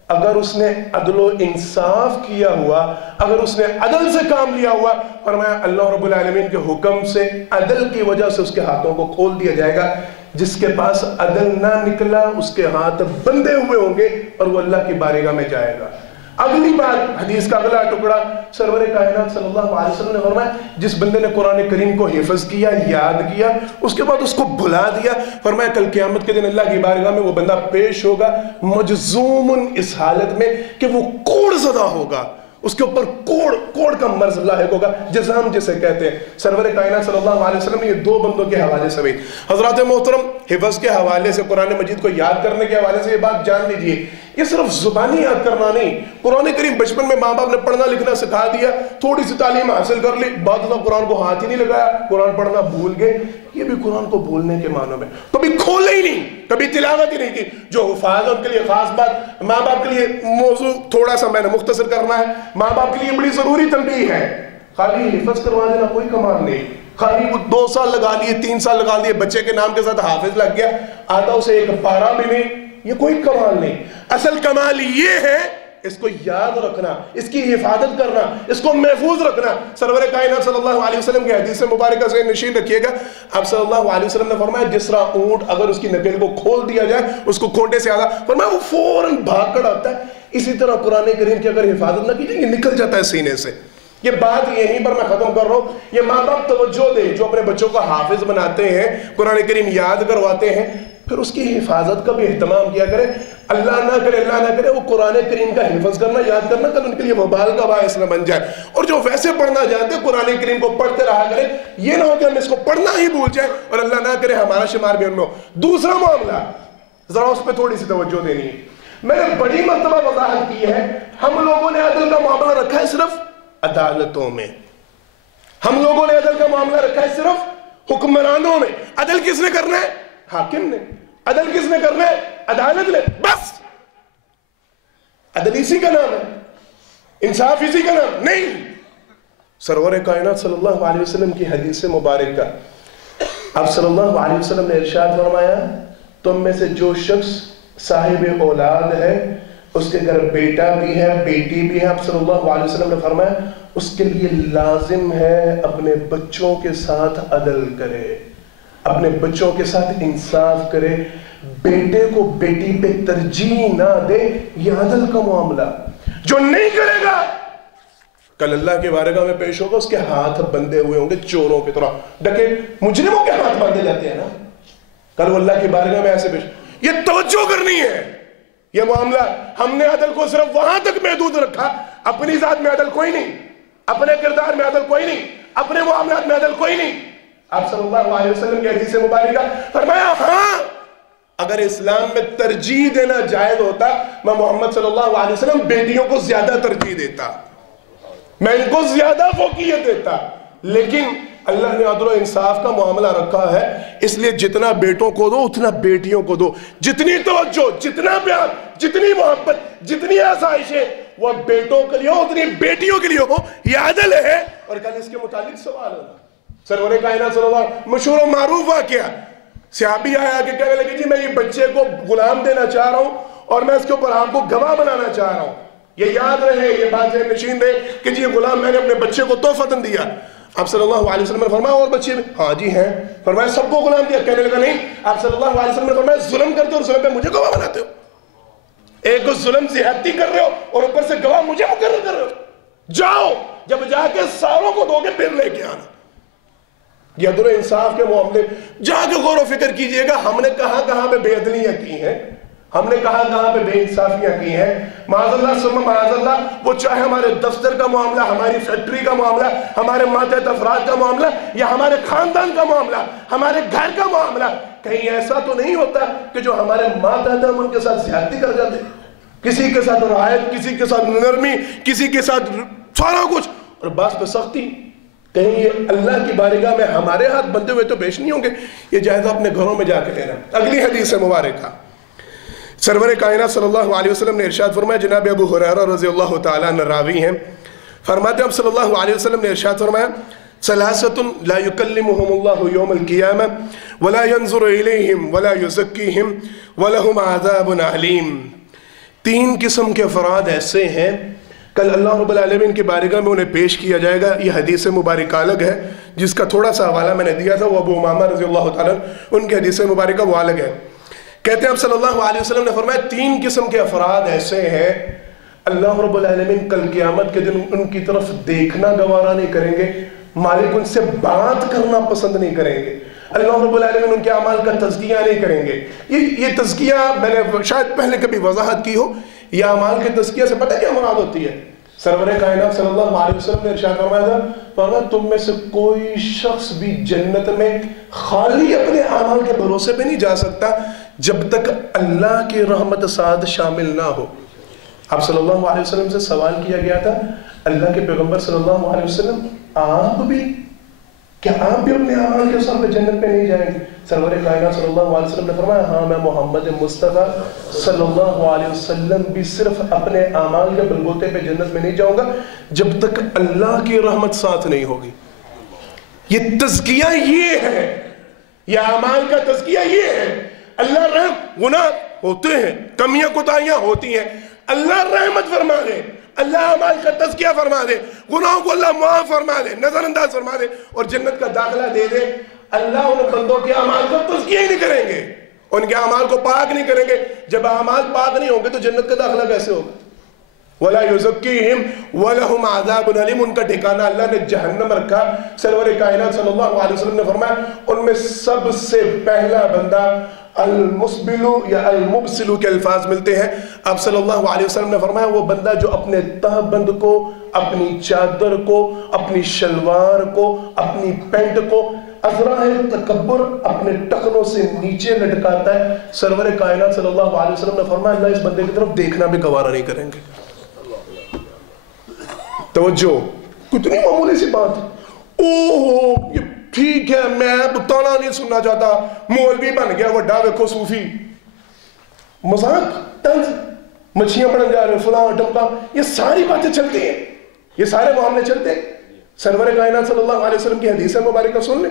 اگر اس نے عدل و انصاف کیا ہوا، اگر اس نے عدل سے کام لیا ہوا، فرمایا اللہ رب العالمین کے حکم سے عدل کی وجہ سے اس کے ہاتھوں کو کھول دیا جائے گا۔ جس کے پاس عدل نہ نکلا اس کے ہاتھ بندے ہوئے ہوں گے اور وہ اللہ کی بارگاہ میں جائے گا۔ اگلی بات، حدیث کا اگلا ٹکڑا، سرور کائنات صلی اللہ علیہ وسلم نے فرمایا جس بندے نے قرآن کریم کو حفظ کیا، یاد کیا، اس کے بعد اس کو بھلا دیا، فرمایا کل قیامت کے دن اللہ کی بارگاہ میں وہ بندہ پیش ہوگا مجزوم، اس حالت میں کہ وہ کوڑ زدہ ہوگا، اس کے اوپر کوڑ کا مرض لاحق ہوگا، جزام جسے کہتے ہیں۔ سرور کائنات صلی اللہ علیہ وسلم نے یہ 2 بندوں کے حوالے سے بھی، حضرات محترم، حفظ کے حوالے سے، قرآن مجید کو یاد کرنے کے حوالے سے یہ بات جان لیجئے، یہ صرف زبانی یاد کرنا نہیں، قرآن کریم بچپن میں ماں باپ نے پڑھنا لکھنا سکھا دیا، تھوڑی سی تعلیم حاصل کر لی، بعد ازاں قرآن کو ہاتھ ہی نہیں لگایا، قرآن پڑھنا بھول گئے، یہ بھی قرآن کو بھولنے کے معنوں میں، کبھی کھولے ہی نہیں، کبھی تلاوت ہی نہیں کی۔ جو حفاظ ان کے لیے خاص بات، ماں باپ کے لیے موضوع تھوڑا سا میں نے مختصر کرنا ہے، ماں باپ کے لیے بڑی ضروری تنبیہ ہے، خالی حفظ کروا دینا کوئی کمال نہیں، خالی وہ 2 سال لگا لیے، 3 سال لگا لیے، بچے کے نام کے ساتھ حافظ لگ گیا، آتا اسے ایک پارہ بھی نہیں، یہ کوئی کمال نہیں۔ اصل کمال یہ ہے اس کو یاد رکھنا، اس کی حفاظت کرنا، اس کو محفوظ رکھنا۔ سرور کائنات صلی اللہ علیہ وسلم کی حدیث مبارکہ سے نشین رکھیے گا، آپ صلی اللہ علیہ وسلم نے فرمایا جس طرح اونٹ اگر اس کی نکل کو کھول دیا جائے، اس کو کھونٹے سے آدھا، فرمایا وہ فوراً بھاگ کر آتا ہے، اسی طرح قرآن کریم کی اگر حفاظت نہ کی جائے یہ نکل جاتا ہے سینے سے۔ یہ بات یہیں پر میں ختم کر رہا ہوں، یہ ماں باپ توجہ دے جو اپنے بچوں کو حافظ بناتے ہیں، قرآن کریم یاد کرواتے ہیں، پھر اس کی حفاظت کا بھی اہتمام کیا کرے۔ اللہ نہ کرے وہ قرآن کریم کا حفظ کرنا، یاد کرنا کل ان کے لیے وبال کا باعث نہ بن جائے۔ اور جو ویسے پڑھنا جانتے قرآن کریم کو پڑھتے رہا کرے، یہ نہ ہو کہ ہم اس کو پڑھنا ہی بھول جائیں اور اللہ نہ کرے ہمارا شمار بھی ان میں ہو۔ دوسرا معاملہ، ذرا اس پہ تھوڑی سی توجہ دینی ہے، میں نے بڑی مرتبہ وضاحت کی ہے، ہم لوگوں نے عدل کا معاملہ رکھا ہے صرف عدالتوں میں، ہم لوگوں نے عدل کا معاملہ رکھا ہے صرف حکمرانوں میں۔ عدل کس نے کرنا ہے؟ حاکم نے۔ عدل کس نے کرنا ہے؟ عدالت نے، بس۔ عدل اسی کا نام ہے، انصاف اسی کا نام نہیں۔ سرور کائنات صلی اللہ علیہ وسلم کی حدیث مبارکہ، آپ صلی اللہ علیہ وسلم نے ارشاد فرمایا تم میں سے جو شخص صاحب اولاد ہے، اس کے گھر بیٹا بھی ہے بیٹی بھی ہے، آپ صلی اللہ علیہ وسلم نے فرمایا اس کے لیے لازم ہے اپنے بچوں کے ساتھ عدل کرے، اپنے بچوں کے ساتھ انصاف کرے، بیٹے کو بیٹی پہ ترجیح نہ دے، یہ عدل کا معاملہ۔ جو نہیں کرے گا کل اللہ کے بارگاہ میں پیش ہوگا، اس کے ہاتھ بندے ہوئے ہوں گے چوروں کی طرح، ڈکے مجرموں کے ہاتھ باندھے جاتے ہیں نا، کل وہ اللہ کی بارگاہ میں ایسے پیش۔ یہ توجہ کرنی ہے، یہ معاملہ ہم نے عدل کو صرف وہاں تک محدود رکھا، اپنی ذات میں عدل کوئی نہیں، اپنے کردار میں عدل کوئی نہیں، اپنے معاملات میں عدل کوئی نہیں۔ آپ صلی اللہ علیہ وسلم کی حدیث مبارکہ فرمایا ہاں اگر اسلام میں ترجیح دینا جائز ہوتا میں محمد صلی اللہ علیہ وسلم بیٹیوں کو زیادہ ترجیح دیتا، میں ان کو زیادہ فوقیت دیتا، لیکن اللہ نے عدل و انصاف کا معاملہ رکھا ہے، اس لیے جتنا بیٹوں کو دو اتنا بیٹیوں کو دو، جتنی توجہ، جتنا پیار، جتنی محبت، جتنی آسائشیں وہ بیٹوں کے لیے ہو اتنی بیٹیوں کے لیے ہو، یہ عدل ہے۔ اور کل اس کے متعلق سوال ہوگا، سرور کائنات صلی اللہ علیہ وسلم مشہور و معروف واقعہ، صحابی آیا کہ کہنے لگے جی میں یہ بچے کو غلام دینا چاہ رہا ہوں اور میں اس کے اوپر آپ کو گواہ بنانا چاہ رہا ہوں، یہ یاد رہے، یہ بات ذہن نشین رہے کہ جی یہ غلام میں نے اپنے بچے کو تحفتاً دیا۔ آپ صلی اللہ علیہ وسلم نے فرمایا اور بچے میں؟ ہاں جی ہیں۔ فرمایا سب کو غلام دیا؟ کہنے لگا نہیں۔ آپ صلی اللہ علیہ وسلم نے فرمایا ظلم کرتے ہو اور ظلم پہ مجھے گواہ بناتے ہو، ایک کو ظلم زیادتی کر رہے ہو اور اوپر سے گواہ مجھے مقرر کر رہے ہو، جاؤ جب جا کے ساروں کو دو گے پھر لے کے آنا۔ یہ عدل و انصاف کے معاملے جا کے غور و فکر کیجئے گا، ہم نے کہاں کہاں پہ بے عدلیاں کی ہیں، ہم نے کہاں کہاں پہ بے انصافیاں کی ہیں، معاذ اللہ ثم معاذ اللہ، وہ چاہے ہمارے دفتر کا معاملہ، ہماری فیکٹری کا معاملہ، ہمارے ماتحت افراد کا معاملہ، یا ہمارے خاندان کا معاملہ، ہمارے گھر کا معاملہ، کہیں ایسا تو نہیں ہوتا کہ جو ہمارے ماتحت ہم ان کے ساتھ زیادتی کر جاتے، کسی کے ساتھ رعایت، کسی کے ساتھ نرمی، کسی کے ساتھ سارا کچھ اور بعض پہ سختی، کہیں یہ اللہ کی بارگاہ میں ہمارے ہاتھ بندے ہوئے تو پیش نہیں ہوں گے؟ یہ جائزہ اپنے گھروں میں جا کے لینا۔ اگلی حدیث مبارکہ، سرور کائنات صلی اللہ علیہ وسلم نے ارشاد فرمایا، جناب ابو ہریرہ رضی اللہ تعالیٰ عنہ راوی ہیں، فرماتے ہیں اب صلی اللہ علیہ وسلم نے ارشاد فرمایا ثلاثة لا يكلمهم الله يوم القيامة ولا ينظر إليهم ولا يزكيهم ولهم عذاب عليم۔ تین قسم کے افراد ایسے ہیں کل اللہ رب العالمین کی بارگاہ میں انہیں پیش کیا جائے گا۔ یہ حدیث مبارکہ الگ ہے، جس کا تھوڑا سا حوالہ میں نے دیا تھا، وہ ابو امامہ رضی اللہ تعالیٰ ان کی حدیث مبارکہ وہ الگ ہے۔ کہتے ہیں اب صلی اللہ علیہ وسلم نے فرمایا تین قسم کے افراد ایسے ہیں اللہ رب العالمین کل قیامت کے دن ان کی طرف دیکھنا گوارا نہیں کریں گے، مالک ان سے بات کرنا پسند نہیں کریں گے، اللہ رب العالمین ان کے اعمال کا تزکیہ نہیں کریں گے۔ یہ تزکیہ میں نے شاید پہلے کبھی وضاحت کی ہو، یہ اعمال کے تزکیہ سے پتہ کیا مراد ہوتی ہے؟ سرور کائنات صلی اللہ علیہ وسلم نے ارشاد فرمایا تھا، فرمایا تم میں سے کوئی شخص بھی جنت میں خالی اپنے اعمال کے بھروسے پہ نہیں جا سکتا جب تک اللہ کی رحمت سعادت شامل نہ ہو۔ آپ صلی اللہ علیہ وسلم سے سوال کیا گیا تھا، اللہ کے پیغمبر صلی اللہ علیہ وسلم کیا آپ بھی اپنے اعمال کے ساتھ جنت پہ نہیں جائیں گے؟ سرور کائنات صلی اللہ علیہ وسلم نے فرمایا ہاں میں محمد مصطفیٰ صلی اللہ علیہ وسلم بھی صرف اپنے اعمال کے بلبوتے پہ جنت میں نہیں جاؤں گا جب تک اللہ کی رحمت ساتھ نہیں ہوگی۔ یہ تزکیہ یہ ہے، یہ اعمال کا تزکیہ یہ ہے۔ اللہ رحم، گناہ ہوتے ہیں، کمیاں کوتاہیاں ہوتی ہیں، اللہ رحمت فرما دے، اللہ اعمال کا تزکیہ فرما دے، گناہوں کو اللہ معاف فرما دے، نظر انداز فرما دے اور جنت کا داخلہ دے دے، اللہ ان بندوں کے اعمال کو تزکیہ ہی نہیں کریں گے، ان کے اعمال کو پاک نہیں کریں گے۔ جب اعمال پاک نہیں ہوں گے تو جنت کا داخلہ کیسے ہوگا؟ وَلَا يُزَكِّيهِمْ وَلَهُمْ عَذَابٌ أَلِيمٌ، ان کا ٹھکانہ اللہ نے جہنم رکھا۔ سرور کائنات صلی اللہ علیہ وسلم نے فرمایا ان میں سب سے پہلا بندہ المسبلو یا المبسلو کے الفاظ ملتے ہیں۔ آپ صلی اللہ علیہ وسلم نے فرمایا وہ بندہ جو اپنے تہ بند کو، اپنی چادر کو، اپنی شلوار کو، اپنی پینٹ کو ازراہ تکبر اپنے ٹخنوں سے نیچے لٹکاتا ہے، سرور کائنات صلی اللہ علیہ وسلم نے فرمایا اللہ اس بندے کی طرف دیکھنا بھی گوارا نہیں کریں گے۔ توجہ، کتنی معمولی سی بات، اوہ یہ ٹھیک ہے میں بتانا نہیں سننا چاہتا، مولوی بن گیا وڈا ویکھو صوفی، مذاق طنز، مچھیاں بڑھن جا رہے فلاں ڈمکا، یہ ساری باتیں چلتی ہیں، یہ سارے معاملے چلتے ہیں۔ سرور کائنات صلی اللہ علیہ وسلم کی حدیث مبارکہ سن لیں،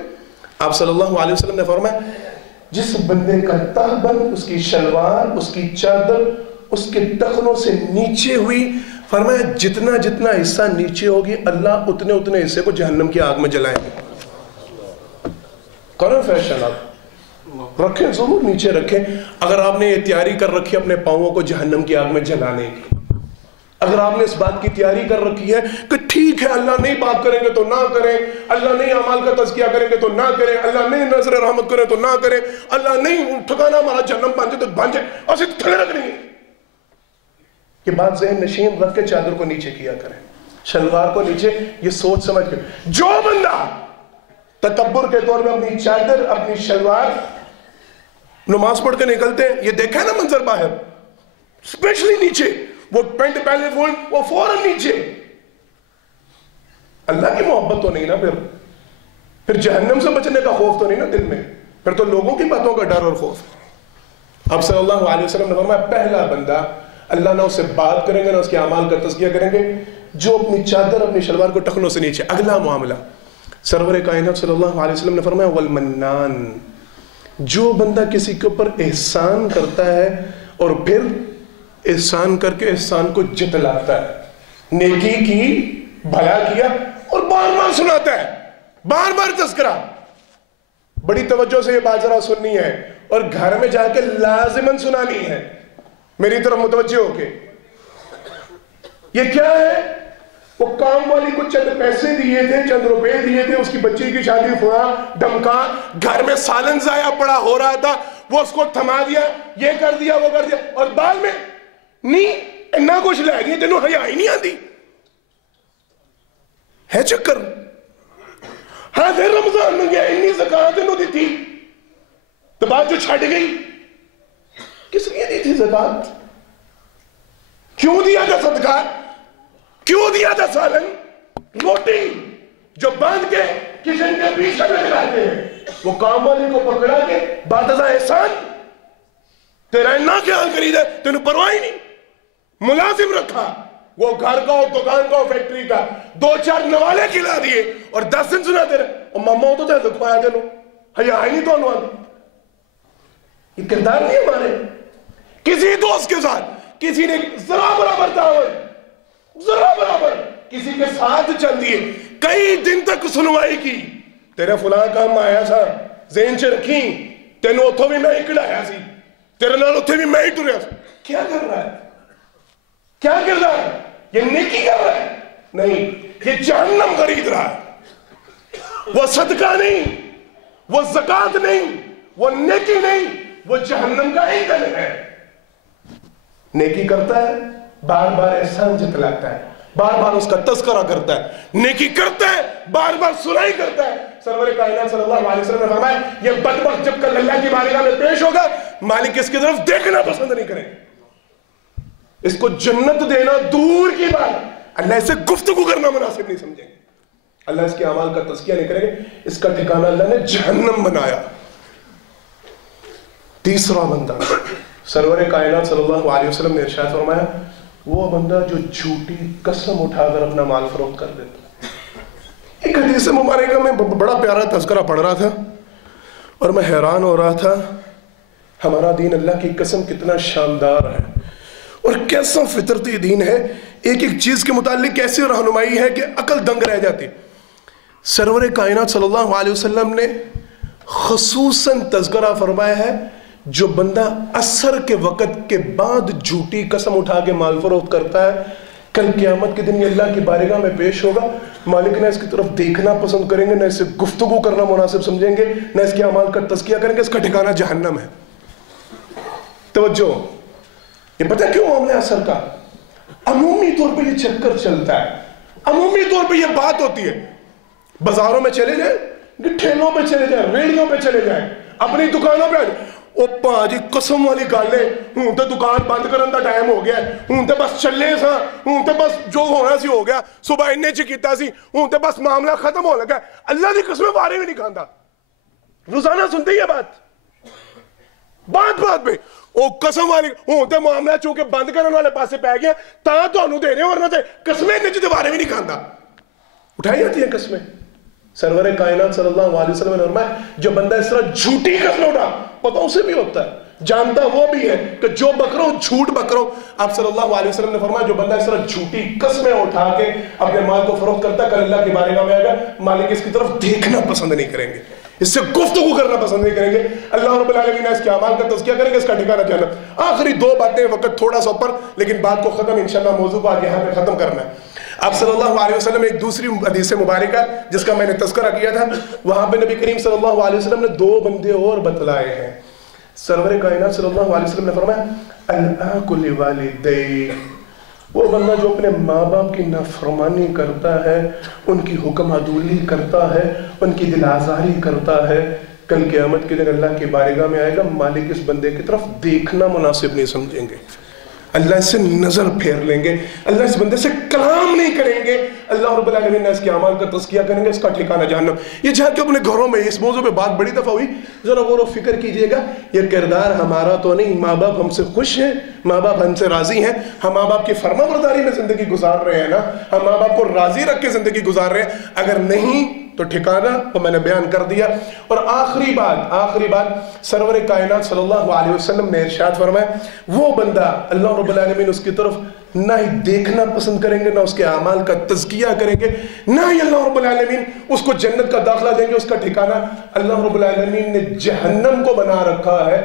آپ صلی اللہ علیہ وسلم نے فرمایا جس بندے کا تہ بند، اس کی شلوار، اس کی چادر اس کے ٹخنوں سے نیچے ہوئی، فرمایا جتنا جتنا حصہ نیچے ہوگی اللہ اتنے اتنے حصے کو جہنم کی آگ میں جلائیں گے۔ کرو فیشن، آپ رکھیں، ضرور نیچے رکھیں۔ اگر آپ نے یہ تیاری کر رکھی اپنے پاؤں کو جہنم کی آگ میں جلانے کی، اگر آپ نے اس بات کی تیاری کر رکھی ہے کہ ٹھیک ہے اللہ نہیں بات کریں گے تو نہ کریں، اللہ نہیں اعمال کا تزکیہ کریں گے تو نہ کریں، اللہ نہیں نظر رحمت کریں تو نہ کریں، اللہ نہیں ٹھکانا ہمارا جہنم بن جائے تو بن جائے، اور اسے تھلے رکھنی ہے، یہ بات ذہن نشین رکھ کے چادر کو نیچے کیا کریں، شلوار کو نیچے، یہ سوچ سمجھ کے جو بندہ تکبر کے طور میں اپنی چادر، اپنی شلوار نماز پڑھ کے نکلتے ہیں، یہ دیکھا ہے نا منظر باہر، اسپیشلی نیچے وہ پینٹ پہلے فولڈ، وہ فوراً نیچے. اللہ کی محبت تو نہیں نا، پھر جہنم سے بچنے کا خوف تو نہیں نا دل میں، پھر تو لوگوں کی باتوں کا ڈر اور خوف. اب صلی اللہ علیہ وسلم نے فرمایا پہلا بندہ اللہ نہ اس سے بات کریں گے نہ اس کے اعمال کا تزکیہ کریں گے جو اپنی چادر اپنی شلوار کو ٹخنوں سے نیچے. اگلا معاملہ سرور کائنات صلی اللہ علیہ وسلم نے فرمایا والمنان، جو بندہ کسی کے اوپر احسان کرتا ہے اور پھر احسان کر کے احسان کو جتلاتا ہے، نیکی کی، بھلا کیا اور بار بار سناتا ہے، بار بار تذکرہ. بڑی توجہ سے یہ بات ذرا سننی ہے اور گھر میں جا کے لازماً سنانی ہے، میری طرف متوجہ ہو کے. یہ کیا ہے؟ وہ کام والی کو چند پیسے دیے تھے، چند روپے دیے تھے، اس کی بچی کی شادی ہوا، ڈمکا، گھر میں سالن ضائع پڑا ہو رہا تھا، وہ اس کو تھما دیا، یہ کر دیا وہ کر دیا، اور بعد میں نہیں نہ کچھ لے گئی، تینوں حیا ہی نہیں آتی ہے چکر. ہاں پھر رمضان میں گیا، انی زکاة تینوں دی تھی تو بات جو چھڑ گئی، کس لیے دی تھی زکاة؟ کیوں دیا تھا صدقہ؟ کیوں دیا تھا سالن؟ روٹی جو باندھ کے کچن کے پیچھے لگاتے ہیں، وہ کام والے کو پکڑا کے بات ازا احسان تیرا نہ خیال کری دے، تینوں پرواہ ہی نہیں. ملازم رکھا، وہ گھر کا ہو، دکان کا ہو، فیکٹری کا، 2-4 نوالے کھلا دیے اور 10 دن سنا دے رہے، اور ماما تو دے دکھوایا دے لو، حیا ہی نہیں تو انوان. یہ کردار نہیں ہمارے. کسی دوست کے ساتھ کسی نے ذرا برابر تعاون، ذرا برابر کسی کے ساتھ چل دیے، کئی دن تک سنوائی کی، تیرے فلاں کام آیا تھا، ذہن سے رکھی، تینوں اتھو بھی میں ہی کڑایا سی، تیرے نال اتھے بھی میں ہی ٹریا سی. کیا کر رہا ہے؟ کیا کر رہا ہے؟ یہ نیکی کر رہا ہے؟ نہیں، یہ جہنم خرید رہا ہے. وہ صدقہ نہیں، وہ زکاة نہیں، وہ نیکی نہیں، وہ جہنم کا ایندھن ہے. نیکی کرتا ہے، بار بار احسان جتلاتا ہے، بار بار اس کا تذکرہ کرتا ہے، نیکی کرتا ہے، بار بار سنائی کرتا ہے. سرور کائنات صلی اللہ علیہ وسلم نے فرمایا یہ بدبخت جب کل اللہ کی بارگاہ میں پیش ہوگا، مالک اس کی طرف دیکھنا پسند نہیں کریں، اس کو جنت دینا دور کی بات، اللہ اسے گفتگو کرنا مناسب نہیں سمجھیں گے، اللہ اس کے اعمال کا تزکیہ نہیں کریں گے، اس کا ٹھکانہ اللہ نے جہنم بنایا. تیسرا بندہ سرور کائنات صلی اللہ علیہ وسلم نے ارشاد فرمایا وہ بندہ جو جھوٹی قسم اٹھا کر اپنا مال فروخت کر دیتا. ایک حدیث مبارکہ میں بڑا پیارا تذکرہ پڑھ رہا تھا اور میں حیران ہو رہا تھا، ہمارا دین اللہ کی قسم کتنا شاندار ہے اور کیسا فطرتی دین ہے، ایک ایک چیز کے متعلق کیسی رہنمائی ہے کہ عقل دنگ رہ جاتی. سرور کائنات صلی اللہ علیہ وسلم نے خصوصاً تذکرہ فرمایا ہے جو بندہ عصر کے وقت کے بعد جھوٹی قسم اٹھا کے مال فروخت کرتا ہے، کل قیامت کے دن یہ اللہ کی بارگاہ میں پیش ہوگا، مالک نہ اس کی طرف دیکھنا پسند کریں گے، نہ اس سے گفتگو کرنا مناسب سمجھیں گے، نہ اس کے اعمال کا تزکیہ کریں گے، اس کا ٹھکانہ جہنم ہے. توجہ، یہ پتہ کیوں معاملہ عصر کا؟ عمومی طور پہ یہ چکر چلتا ہے، عمومی طور پہ یہ بات ہوتی ہے. بازاروں میں چلے جائیں، ٹھیلوں پہ چلے جائیں، ریڑیوں پہ چلے جائیں، اپنی دکانوں پہ آ جائیں، او پاجی قسم والی گل ہے، ہوں تے دکان بند کرن دا ٹائم ہو گیا، ہوں تے بس چلے سا، ہوں تے بس جو ہونا سی ہو گیا، صبح انہیں چ کیتا سی، ہوں تے بس معاملہ ختم ہو لگا. اللہ دی قسم وارے بھی نہیں کھاندا. روزانہ سنتے ہی ہے بات پہ او قسم والی ہوں تے معاملہ چونکہ بند کرن والے پاسے پہ گیا تاں تانوں دے رہے ورنہ تے قسمیں انہیں چ وارے بھی نہیں کھاندا. اٹھائی جاتی ہیں قسمیں. سرور کائنات صلی اللہ علیہ وسلم نے فرمایا جو بندہ اس طرح جھوٹی قسم اٹھا، پتہ اسے بھی ہوتا ہے، جانتا وہ بھی ہے کہ جو بکرو جھوٹ بکرو. آپ صلی اللہ علیہ وسلم نے فرمایا جو بندہ اس طرح جھوٹی قسمیں اٹھا کے اپنے مال کو فروخت کرتا ہے، کل اللہ کی بارگاہ میں آئے گا، مالک اس کی طرف دیکھنا پسند نہیں کریں گے، اس سے گفتگو کرنا پسند نہیں کریں گے. اللہ رب العالمین اس کے اعمال کا تزکیہ کریں گے، اس کا ٹھکانہ جہنم. آخری 2 باتیں، وقت تھوڑا سا اوپر لیکن بات کو ختم انشاءاللہ موضوع کو آج یہاں پہ ختم کرنا ہے. آپ صلی اللہ علیہ وسلم ایک دوسری حدیث مبارکہ جس کا میں نے تذکرہ کیا تھا، وہاں پہ نبی کریم صلی اللہ علیہ وسلم نے 2 بندے اور بتلائے ہیں. سرور کائنات صلی اللہ علیہ وسلم نے فرمایا العاق لوالدی، وہ بندہ جو اپنے ماں باپ کی نافرمانی کرتا ہے، ان کی حکم عدولی کرتا ہے، ان کی دل آزاری کرتا ہے، کل قیامت کے دن اللہ کی بارگاہ میں آئے گا، مالک اس بندے کی طرف دیکھنا مناسب نہیں سمجھیں گے، اللہ اس سے نظر پھیر لیں گے، اللہ اس بندے سے کلام نہیں کریں گے، اللہ رب العالمین نے اس کے اعمال کا تزکیہ کریں گے، اس کا ٹھکانہ جہنم۔ یہ جا کے اپنے گھروں میں اس موضوع پہ بات بڑی دفعہ ہوئی، ذرا غور و فکر کیجئے گا، یہ کردار ہمارا تو نہیں، ماں باپ ہم سے خوش ہیں، ماں باپ ہم سے راضی ہیں، ہم ماں باپ کی فرما برداری میں زندگی گزار رہے ہیں نا، ہم ماں باپ کو راضی رکھ کے زندگی گزار رہے ہیں، اگر نہیں تو ٹھکانہ وہ میں نے بیان کر دیا۔ اور آخری بات سرور کائنات صلی اللہ علیہ وسلم نے ارشاد فرمایا، وہ بندہ اللہ رب العالمین اس کی طرف نہ ہی دیکھنا پسند کریں گے، نہ اس کے اعمال کا تزکیہ کریں گے، نہ ہی اللہ رب العالمین اس کو جنت کا داخلہ دیں گے، اس کا ٹھکانہ اللہ رب العالمین نے جہنم کو بنا رکھا ہے۔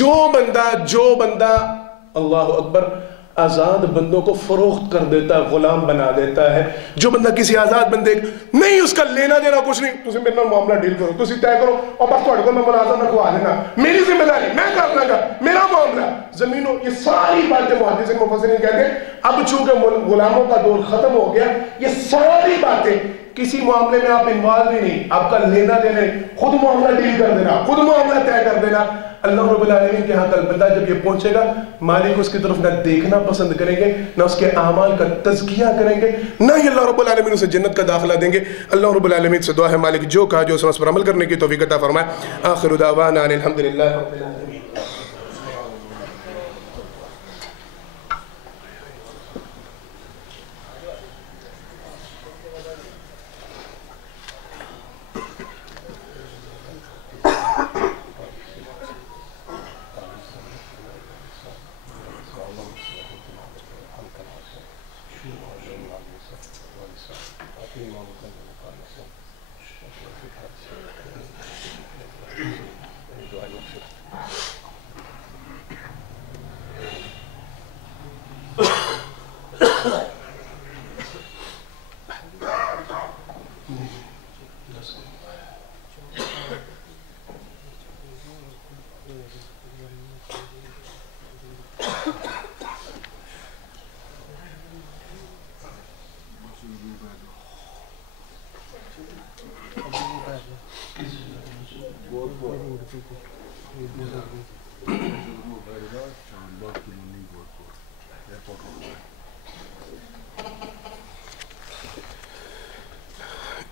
جو بندہ اللہ اکبر آزاد بندوں کو فروخت کر دیتا ہے، غلام بنا دیتا ہے، جو بندہ کسی آزاد بندے نہیں، اس کا لینا دینا کچھ نہیں، تسی میرے نال معاملہ ڈیل کرو، تسی طے کرو، اور بس تھوڑے کو میں ملازم رکھوا دینا، میری ذمہ داری میں کر لوں گا، میرا معاملہ زمینوں، یہ ساری باتیں محدثین مفسرین کہتے ہیں اب چونکہ غلاموں کا دور ختم ہو گیا، یہ ساری باتیں کسی معاملے میں آپ انوالو ہی نہیں، آپ کا لینا دینا نہیں، خود معاملہ ڈیل کر دینا، خود معاملہ طے کر دینا۔ اللہ رب العالمین کے ہاں کل بندہ جب یہ پہنچے گا، مالک اس کی طرف نہ دیکھنا پسند کریں گے، نہ اس کے اعمال کا تزکیہ کریں گے، نہ ہی اللہ رب العالمین اسے جنت کا داخلہ دیں گے۔ اللہ رب العالمین سے دعا ہے مالک جو کہا جو اس پر عمل کرنے کی توفیق عطا فرمائے۔ آخر دعوانا ان الحمدللہ رب العالمین۔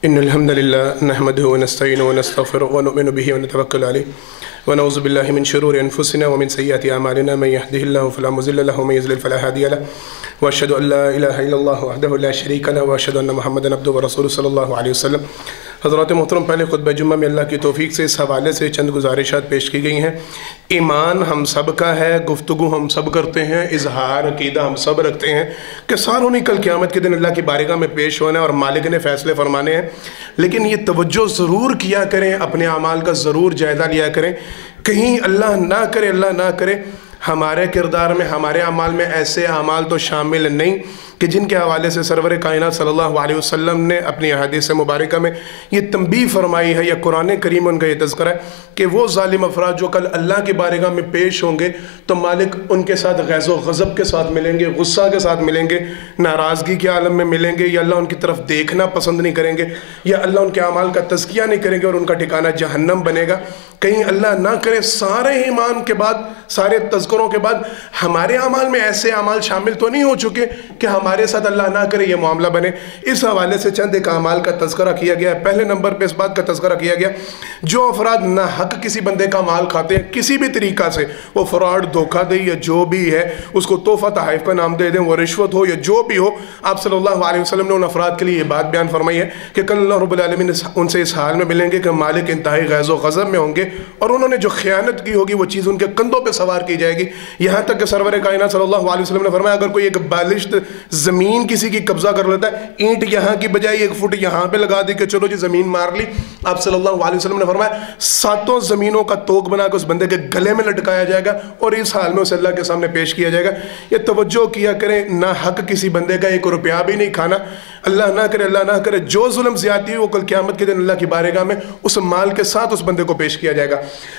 إن الحمد لله نحمده ونستعينه ونستغفره ونؤمن به ونتوكل عليه ونعوذ بالله من شرور أنفسنا ومن سيئات أعمالنا من يهده الله فلا مضل له ومن يضلل فلا هادي له وأشهد أن لا إله إلا الله وحده لا شريك له وأشهد أن محمدا عبده ورسوله صلی اللہ علیہ وسلم۔ حضرات محترم، پہلے خطبہ جمعہ میں اللہ کی توفیق سے اس حوالے سے چند گزارشات پیش کی گئی ہیں۔ ایمان ہم سب کا ہے، گفتگو ہم سب کرتے ہیں، اظہار عقیدہ ہم سب رکھتے ہیں کہ ساروں نے کل قیامت کے دن اللہ کی بارگاہ میں پیش ہونا ہے اور مالک نے فیصلے فرمانے ہیں، لیکن یہ توجہ ضرور کیا کریں، اپنے اعمال کا ضرور جائزہ لیا کریں، کہیں اللہ نہ کرے ہمارے کردار میں، ہمارے اعمال میں ایسے اعمال تو شامل نہیں کہ جن کے حوالے سے سرور کائنات صلی اللہ علیہ وسلم نے اپنی احادیث مبارکہ میں یہ تنبیہ فرمائی ہے، یا قرآن کریم ان کا یہ تذکرہ ہے کہ وہ ظالم افراد جو کل اللہ کی بارگاہ میں پیش ہوں گے تو مالک ان کے ساتھ غیظ و غضب کے ساتھ ملیں گے، غصہ کے ساتھ ملیں گے، ناراضگی کے عالم میں ملیں گے، یا اللہ ان کی طرف دیکھنا پسند نہیں کریں گے، یا اللہ ان کے اعمال کا تزکیہ نہیں کریں گے اور ان کا ٹھکانہ جہنم بنے گا۔ کہیں اللہ نہ کرے سارے ایمان کے بعد، سارے تذکروں کے بعد ہمارے اعمال میں ایسے اعمال شامل تو نہیں ہو چکے کہ ہمارے ساتھ اللہ نہ کرے یہ معاملہ بنے۔ اس حوالے سے چند ایک اعمال کا تذکرہ کیا گیا ہے۔ پہلے نمبر پہ اس بات کا تذکرہ کیا گیا، جو افراد نہ حق کسی بندے کا مال کھاتے ہیں کسی بھی طریقہ سے، وہ فراڈ، دھوکہ دہی یا جو بھی ہے، اس کو تحفہ تحائف کا نام دے دیں، وہ رشوت ہو یا جو بھی ہو، آپ صلی اللہ علیہ وسلم نے ان افراد کے لیے یہ بات بیان فرمائی ہے کہ کل اللہ رب العالمین ان سے اس حال میں ملیں گے کہ مالک انتہائی غیظ و غضب میں ہوں گے، اور انہوں نے جو خیانت کی ہوگی وہ چیز ان کے کندھوں پہ سوار کی جائے گی، یہاں تک کہ سرور کائنات صلی اللہ علیہ وسلم نے فرمایا اگر کوئی ایک بالشت زمین کسی کی قبضہ کر لیتا ہے، اینٹ یہاں کی بجائے ایک فٹ یہاں پہ لگا دی کہ چلو جی زمین مار لی، آپ صلی اللہ علیہ وسلم نے فرمایا 7 زمینوں کا توق بنا کے اس بندے کے گلے میں لٹکایا جائے گا اور اس حال میں اسے اللہ کے سامنے پیش کیا جائے گا۔ یہ توجہ کیا کریں، نہ حق کسی بندے کا 1 روپیہ بھی نہیں کھانا۔ اللہ نہ کرے جو ظلم زیادتی ہو وہ کل قیامت کے دن اللہ کی بارگاہ میں اس مال کے ساتھ اس بندے کو پیش کیا جائے گا۔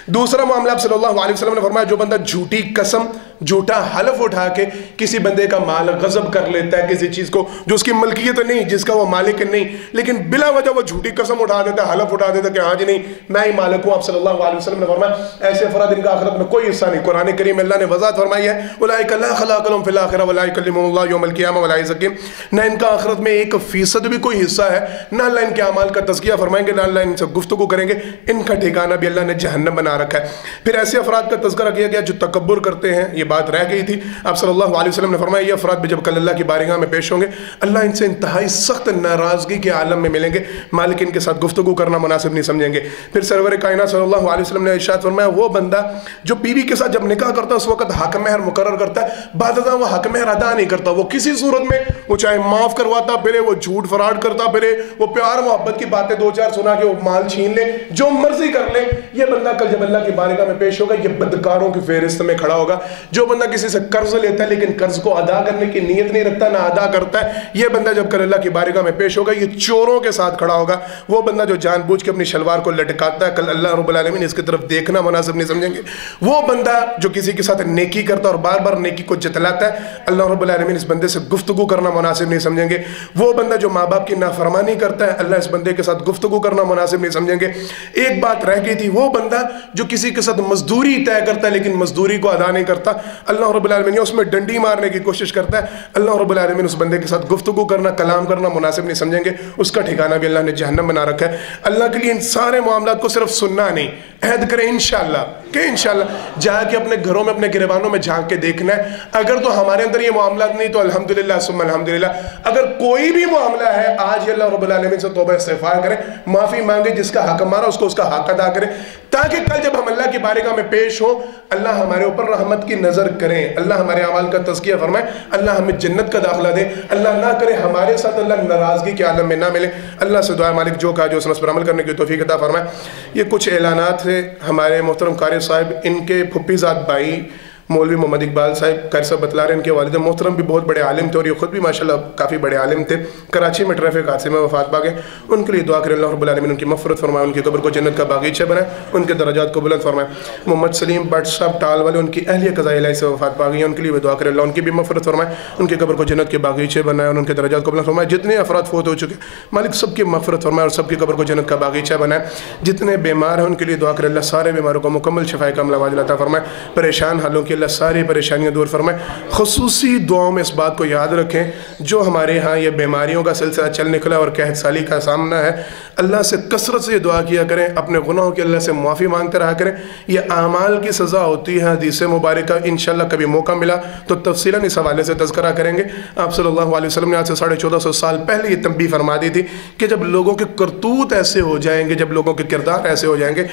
دوسرا معاملہ آپ صلی اللہ علیہ وسلم نے فرمایا جو بندہ جھوٹی قسم جھوٹا حلف اٹھا کے کسی بندے کا مال غصب کر لیتا ہے، کسی چیز کو جو اس کی ملکیت نہیں، جس کا وہ مالک نہیں، لیکن بلا وجہ وہ جھوٹی قسم اٹھا دیتا ہے، حلف اٹھا دیتا ہے کہ ہاں جی نہیں میں ہی مالک ہوں، آپ صلی اللہ علیہ وسلم نے فرمایا ایسے افراد ان کا آخرت میں کوئی حصہ نہیں۔ قرآن کریم اللہ نے وضاحت فرمائی ہے اولئک لا خلاق لهم فی الآخرہ ولا یکلمهم اللہ یوم القیامہ ولا یزکیہم، نہ ان کا آخرت میں 1% بھی کوئی حصہ ہے، نہ اللہ ان کے اعمال کا تزکیہ فرمائیں گے، نہ اللہ ان سے گفتگو کریں گے، ان کا ٹھکانہ بھی اللہ نے جہنم بنا رکھا ہے۔ پھر ایسے افراد کا تذکرہ کیا گیا جو تکبر کرتے ہیں، یہ بات رہ گئی تھی، آپ صلی اللہ علیہ وسلم نے فرمایا یہ افراد بھی جب کل اللہ کی بارگاہ میں پیش ہوں گے اللہ ان سے انتہائی سخت ناراضگی کے عالم میں ملیں گے، مالک ان کے ساتھ گفتگو کرنا مناسب نہیں سمجھیں گے۔ پھر سرور کائنات صلی اللہ علیہ وسلم نے ارشاد فرمایا وہ بندہ جو بیوی کے ساتھ جب نکاح کرتا ہے اس وقت حق مہر مقرر کرتا ہے، بعد ازاں وہ حق مہر ادا نہیں کرتا، وہ کسی صورت میں وہ چاہے معاف کرواتا پھرے، وہ جھوٹ فراڈ کرتا پھرے، وہ پیار محبت کی باتیں دو چار سنا کے وہ مال چھین لے، جو مرضی کر لے، یہ بندہ کل جب اللہ کی بارگاہ میں پیش ہوگا یہ بدکاروں کی فہرست میں کھڑا ہوگا۔ جو بندہ کسی سے قرض لیتا ہے لیکن قرض کو ادا کرنے کی نیت نہیں رکھتا نہ ادا کرتا ہے، یہ بندہ جب کل اللہ کی بارگاہ میں پیش ہوگا یہ چوروں کے ساتھ کھڑا ہوگا۔ وہ بندہ جو جان بوجھ کے اپنی شلوار کو لٹکاتا ہے کل اللہ رب العالمین اس کی طرف دیکھنا مناسب نہیں سمجھیں گے۔ وہ بندہ جو کسی کے ساتھ نیکی کرتا ہے اور بار بار نیکی کو جتلاتا ہے اللہ رب العالمین اس بندے سے گفتگو کرنا مناسب نہیں سمجھیں گے۔ وہ بندہ جو ماں باپ کی نافرمانی کرتا ہے اللہ اس بندے کے ساتھ گفتگو کرنا مناسب نہیں سمجھیں گے۔ ایک بات رہ گئی تھی، وہ بندہ جو کسی کے ساتھ مزدوری طے کرتا ہے لیکن مزدوری کو ادا نہیں کرتا اللہ رب العالمین اس میں ڈنڈی مارنے کی کوشش کرتا ہے اللہ رب العالمین اس بندے کے ساتھ گفتگو کرنا کلام کرنا مناسب نہیں سمجھیں گے، اس کا ٹھکانہ بھی اللہ نے جہنم بنا رکھا ہے۔ اللہ کے لیے ان سارے معاملات کو صرف سننا نہیں، عہد کریں انشاءاللہ کہ انشاءاللہ جا کے اپنے گھروں میں اپنے گریبانوں میں جھانک کے دیکھنا ہے۔ اگر تو ہمارے اندر یہ معاملات نہیں تو الحمدللہ ثم الحمدللہ، اگر کوئی بھی معاملہ ہے آج اللہ رب العالمین سے توبہ استغفار کریں، معافی مانگے، جس کا حق ہمارا اس کو اس کا حق ادا کریں، تاکہ کل جب ہم اللہ کی بارگاہ میں پیش ہوں اللہ ہمارے اوپر رحمت کی نظر کریں، اللہ ہمارے اعمال کا تزکیہ فرمائے، اللہ ہمیں جنت کا داخلہ دے، اللہ نہ کرے ہمارے ساتھ اللہ ناراضگی کے عالم میں نہ ملے۔ اللہ سے دعا مالک جو کہا جو اس پر عمل کرنے کی توفیق عطا فرمائے۔ یہ کچھ اعلانات ہیں ہمارے محترم قاری صاحب، ان کے پھپھی زاد بھائی مولوی محمد اقبال صاحب قاری صاحب بتلا رہے ہیں، ان کے والد محترم بھی بہت بڑے عالم تھے اور یہ خود بھی ماشاءاللہ کافی بڑے عالم تھے، کراچی میں ٹریفک حادثے میں وفات پا گئے، ان کے لیے دعا کریں اللہ رب العالمین ان کی مغفرت فرمائے، ان کی قبر کو جنت کا باغیچہ بنائے، ان کے درجات کو بلند فرمائے۔ محمد سلیم بٹ صاحب ٹال والے، ان کی اہلیہ قضاء الہی سے وفات پا گئی ہیں، ان کے لیے بھی دعا کریں اللہ ان کی بھی مغفرت فرمائے، ان کی قبر کو جنت کے باغیچے بنائے اور ان کے درجات کو بلند فرمائے۔ جتنے افراد فوت ہو چکے مالک سب کی مغفرت فرمائے اور سب کی قبر کو جنت کا باغیچہ بنائے۔ جتنے بیمار ہیں ان کے لیے دعا کریں اللہ سارے بیماروں کو مکمل شفا کاملہ عاجلہ عطا فرمائے، پریشان حالوں کی اللہ ساری پریشانیاں دور فرمائے۔ خصوصی دعاؤں میں اس بات کو یاد رکھیں جو ہمارے ہاں یہ بیماریوں کا سلسلہ چل نکلا اور قحط سالی کا سامنا ہے، اللہ سے کثرت سے یہ دعا کیا کریں، اپنے گناہوں کی اللہ سے معافی مانگتے رہا کریں، یہ اعمال کی سزا ہوتی ہے۔ حدیث مبارکہ انشاءاللہ کبھی موقع ملا تو تفصیلاً اس حوالے سے تذکرہ کریں گے۔ آپ صلی اللہ علیہ وسلم نے آج سے 1450 سال پہلے یہ تنبیہ فرما دی تھی کہ جب لوگوں کے کرتوت ایسے ہو جائیں گے، جب لوگوں کے کردار ایسے ہو جائیں گے،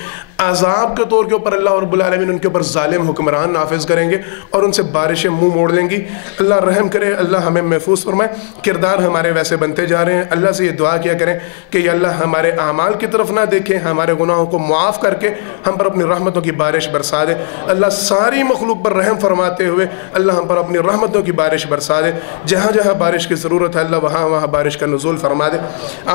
عذاب کے طور کے اوپر اللہ رب العالمین ان کے اوپر ظالم حکمران نافذ کریں گے اور ان سے بارشیں منہ موڑ لیں گی۔ اللہ رحم کرے، اللہ ہمیں محفوظ فرمائے۔ کردار ہمارے ویسے بنتے جا رہے ہیں، اللہ سے یہ دعا کیا کریں کہ یا اللہ ہمارے اعمال کی طرف نہ دیکھیں، ہمارے گناہوں کو معاف کر کے ہم پر اپنی رحمتوں کی بارش برسا دے۔ اللہ ساری مخلوق پر رحم فرماتے ہوئے اللہ ہم پر اپنی رحمتوں کی بارش برسا دے، جہاں جہاں بارش کی ضرورت ہے اللہ وہاں وہاں بارش کا نزول فرما دے۔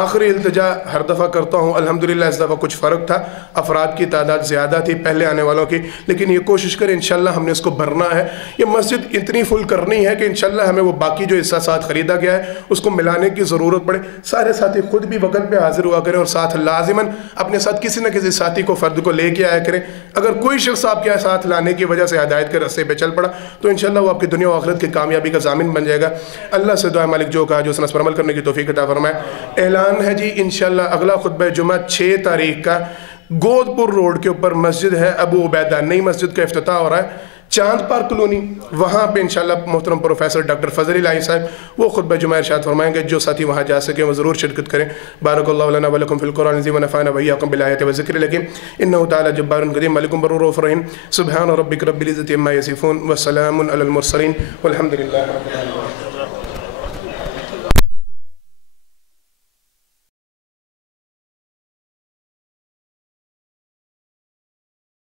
آخری التجا ہر دفعہ کرتا ہوں، الحمدللہ اس دفعہ کچھ فرق تھا، افراد کی تعداد زیادہ تھی پہلے آنے والوں کی، لیکن یہ کوشش کریں انشاءاللہ ہم نے اس کو بھرنا ہے۔ یہ مسجد اتنی فل کرنی ہے کہ انشاءاللہ ہمیں وہ باقی جو حصہ ساتھ خریدا گیا ہے اس کو ملانے کی ضرورت پڑے۔ سارے ساتھی خود بھی وقت پہ حاضر ہوا کریں اور ساتھ لازماً اپنے ساتھ کسی نہ کسی ساتھی کو فرد کو لے کے آیا کریں۔ اگر کوئی شخص آپ کے ساتھ لانے کی وجہ سے ہدایت کے راستے پہ چل پڑا تو انشاءاللہ وہ آپ کی دنیا و آخرت کی کامیابی کا ضامن بن جائے گا۔ اللہ سے دعا مالک جو کہا جو اس پر عمل کرنے کی توفیق عطا فرمائے۔ اعلان ہے جی انشاءاللہ اگلا خطبہ جمعہ 6 تاریخ کا گود پور روڈ کے اوپر مسجد ہے ابو عبیدہ، نئی مسجد کا افتتاح ہو رہا ہے چاند پارک کلونی، وہاں پہ انشاءاللہ محترم پروفیسر ڈاکٹر فضل الہی صاحب وہ خطبہ جمعہ ارشاد فرمائیں گے۔ جو ساتھی وہاں جا سکیں وہ ضرور شرکت کریں۔ بارک اللہ لنا ولکم فی القرآن العظیم ونفعنا وإیاکم بالآیات والذکر الحکیم انہ تعالی جبار کریم ملک بر رؤوف رحیم سبحان ربک رب العزة عما یصفون وسلام علی المرسلین والحمد للہ رب العالمین۔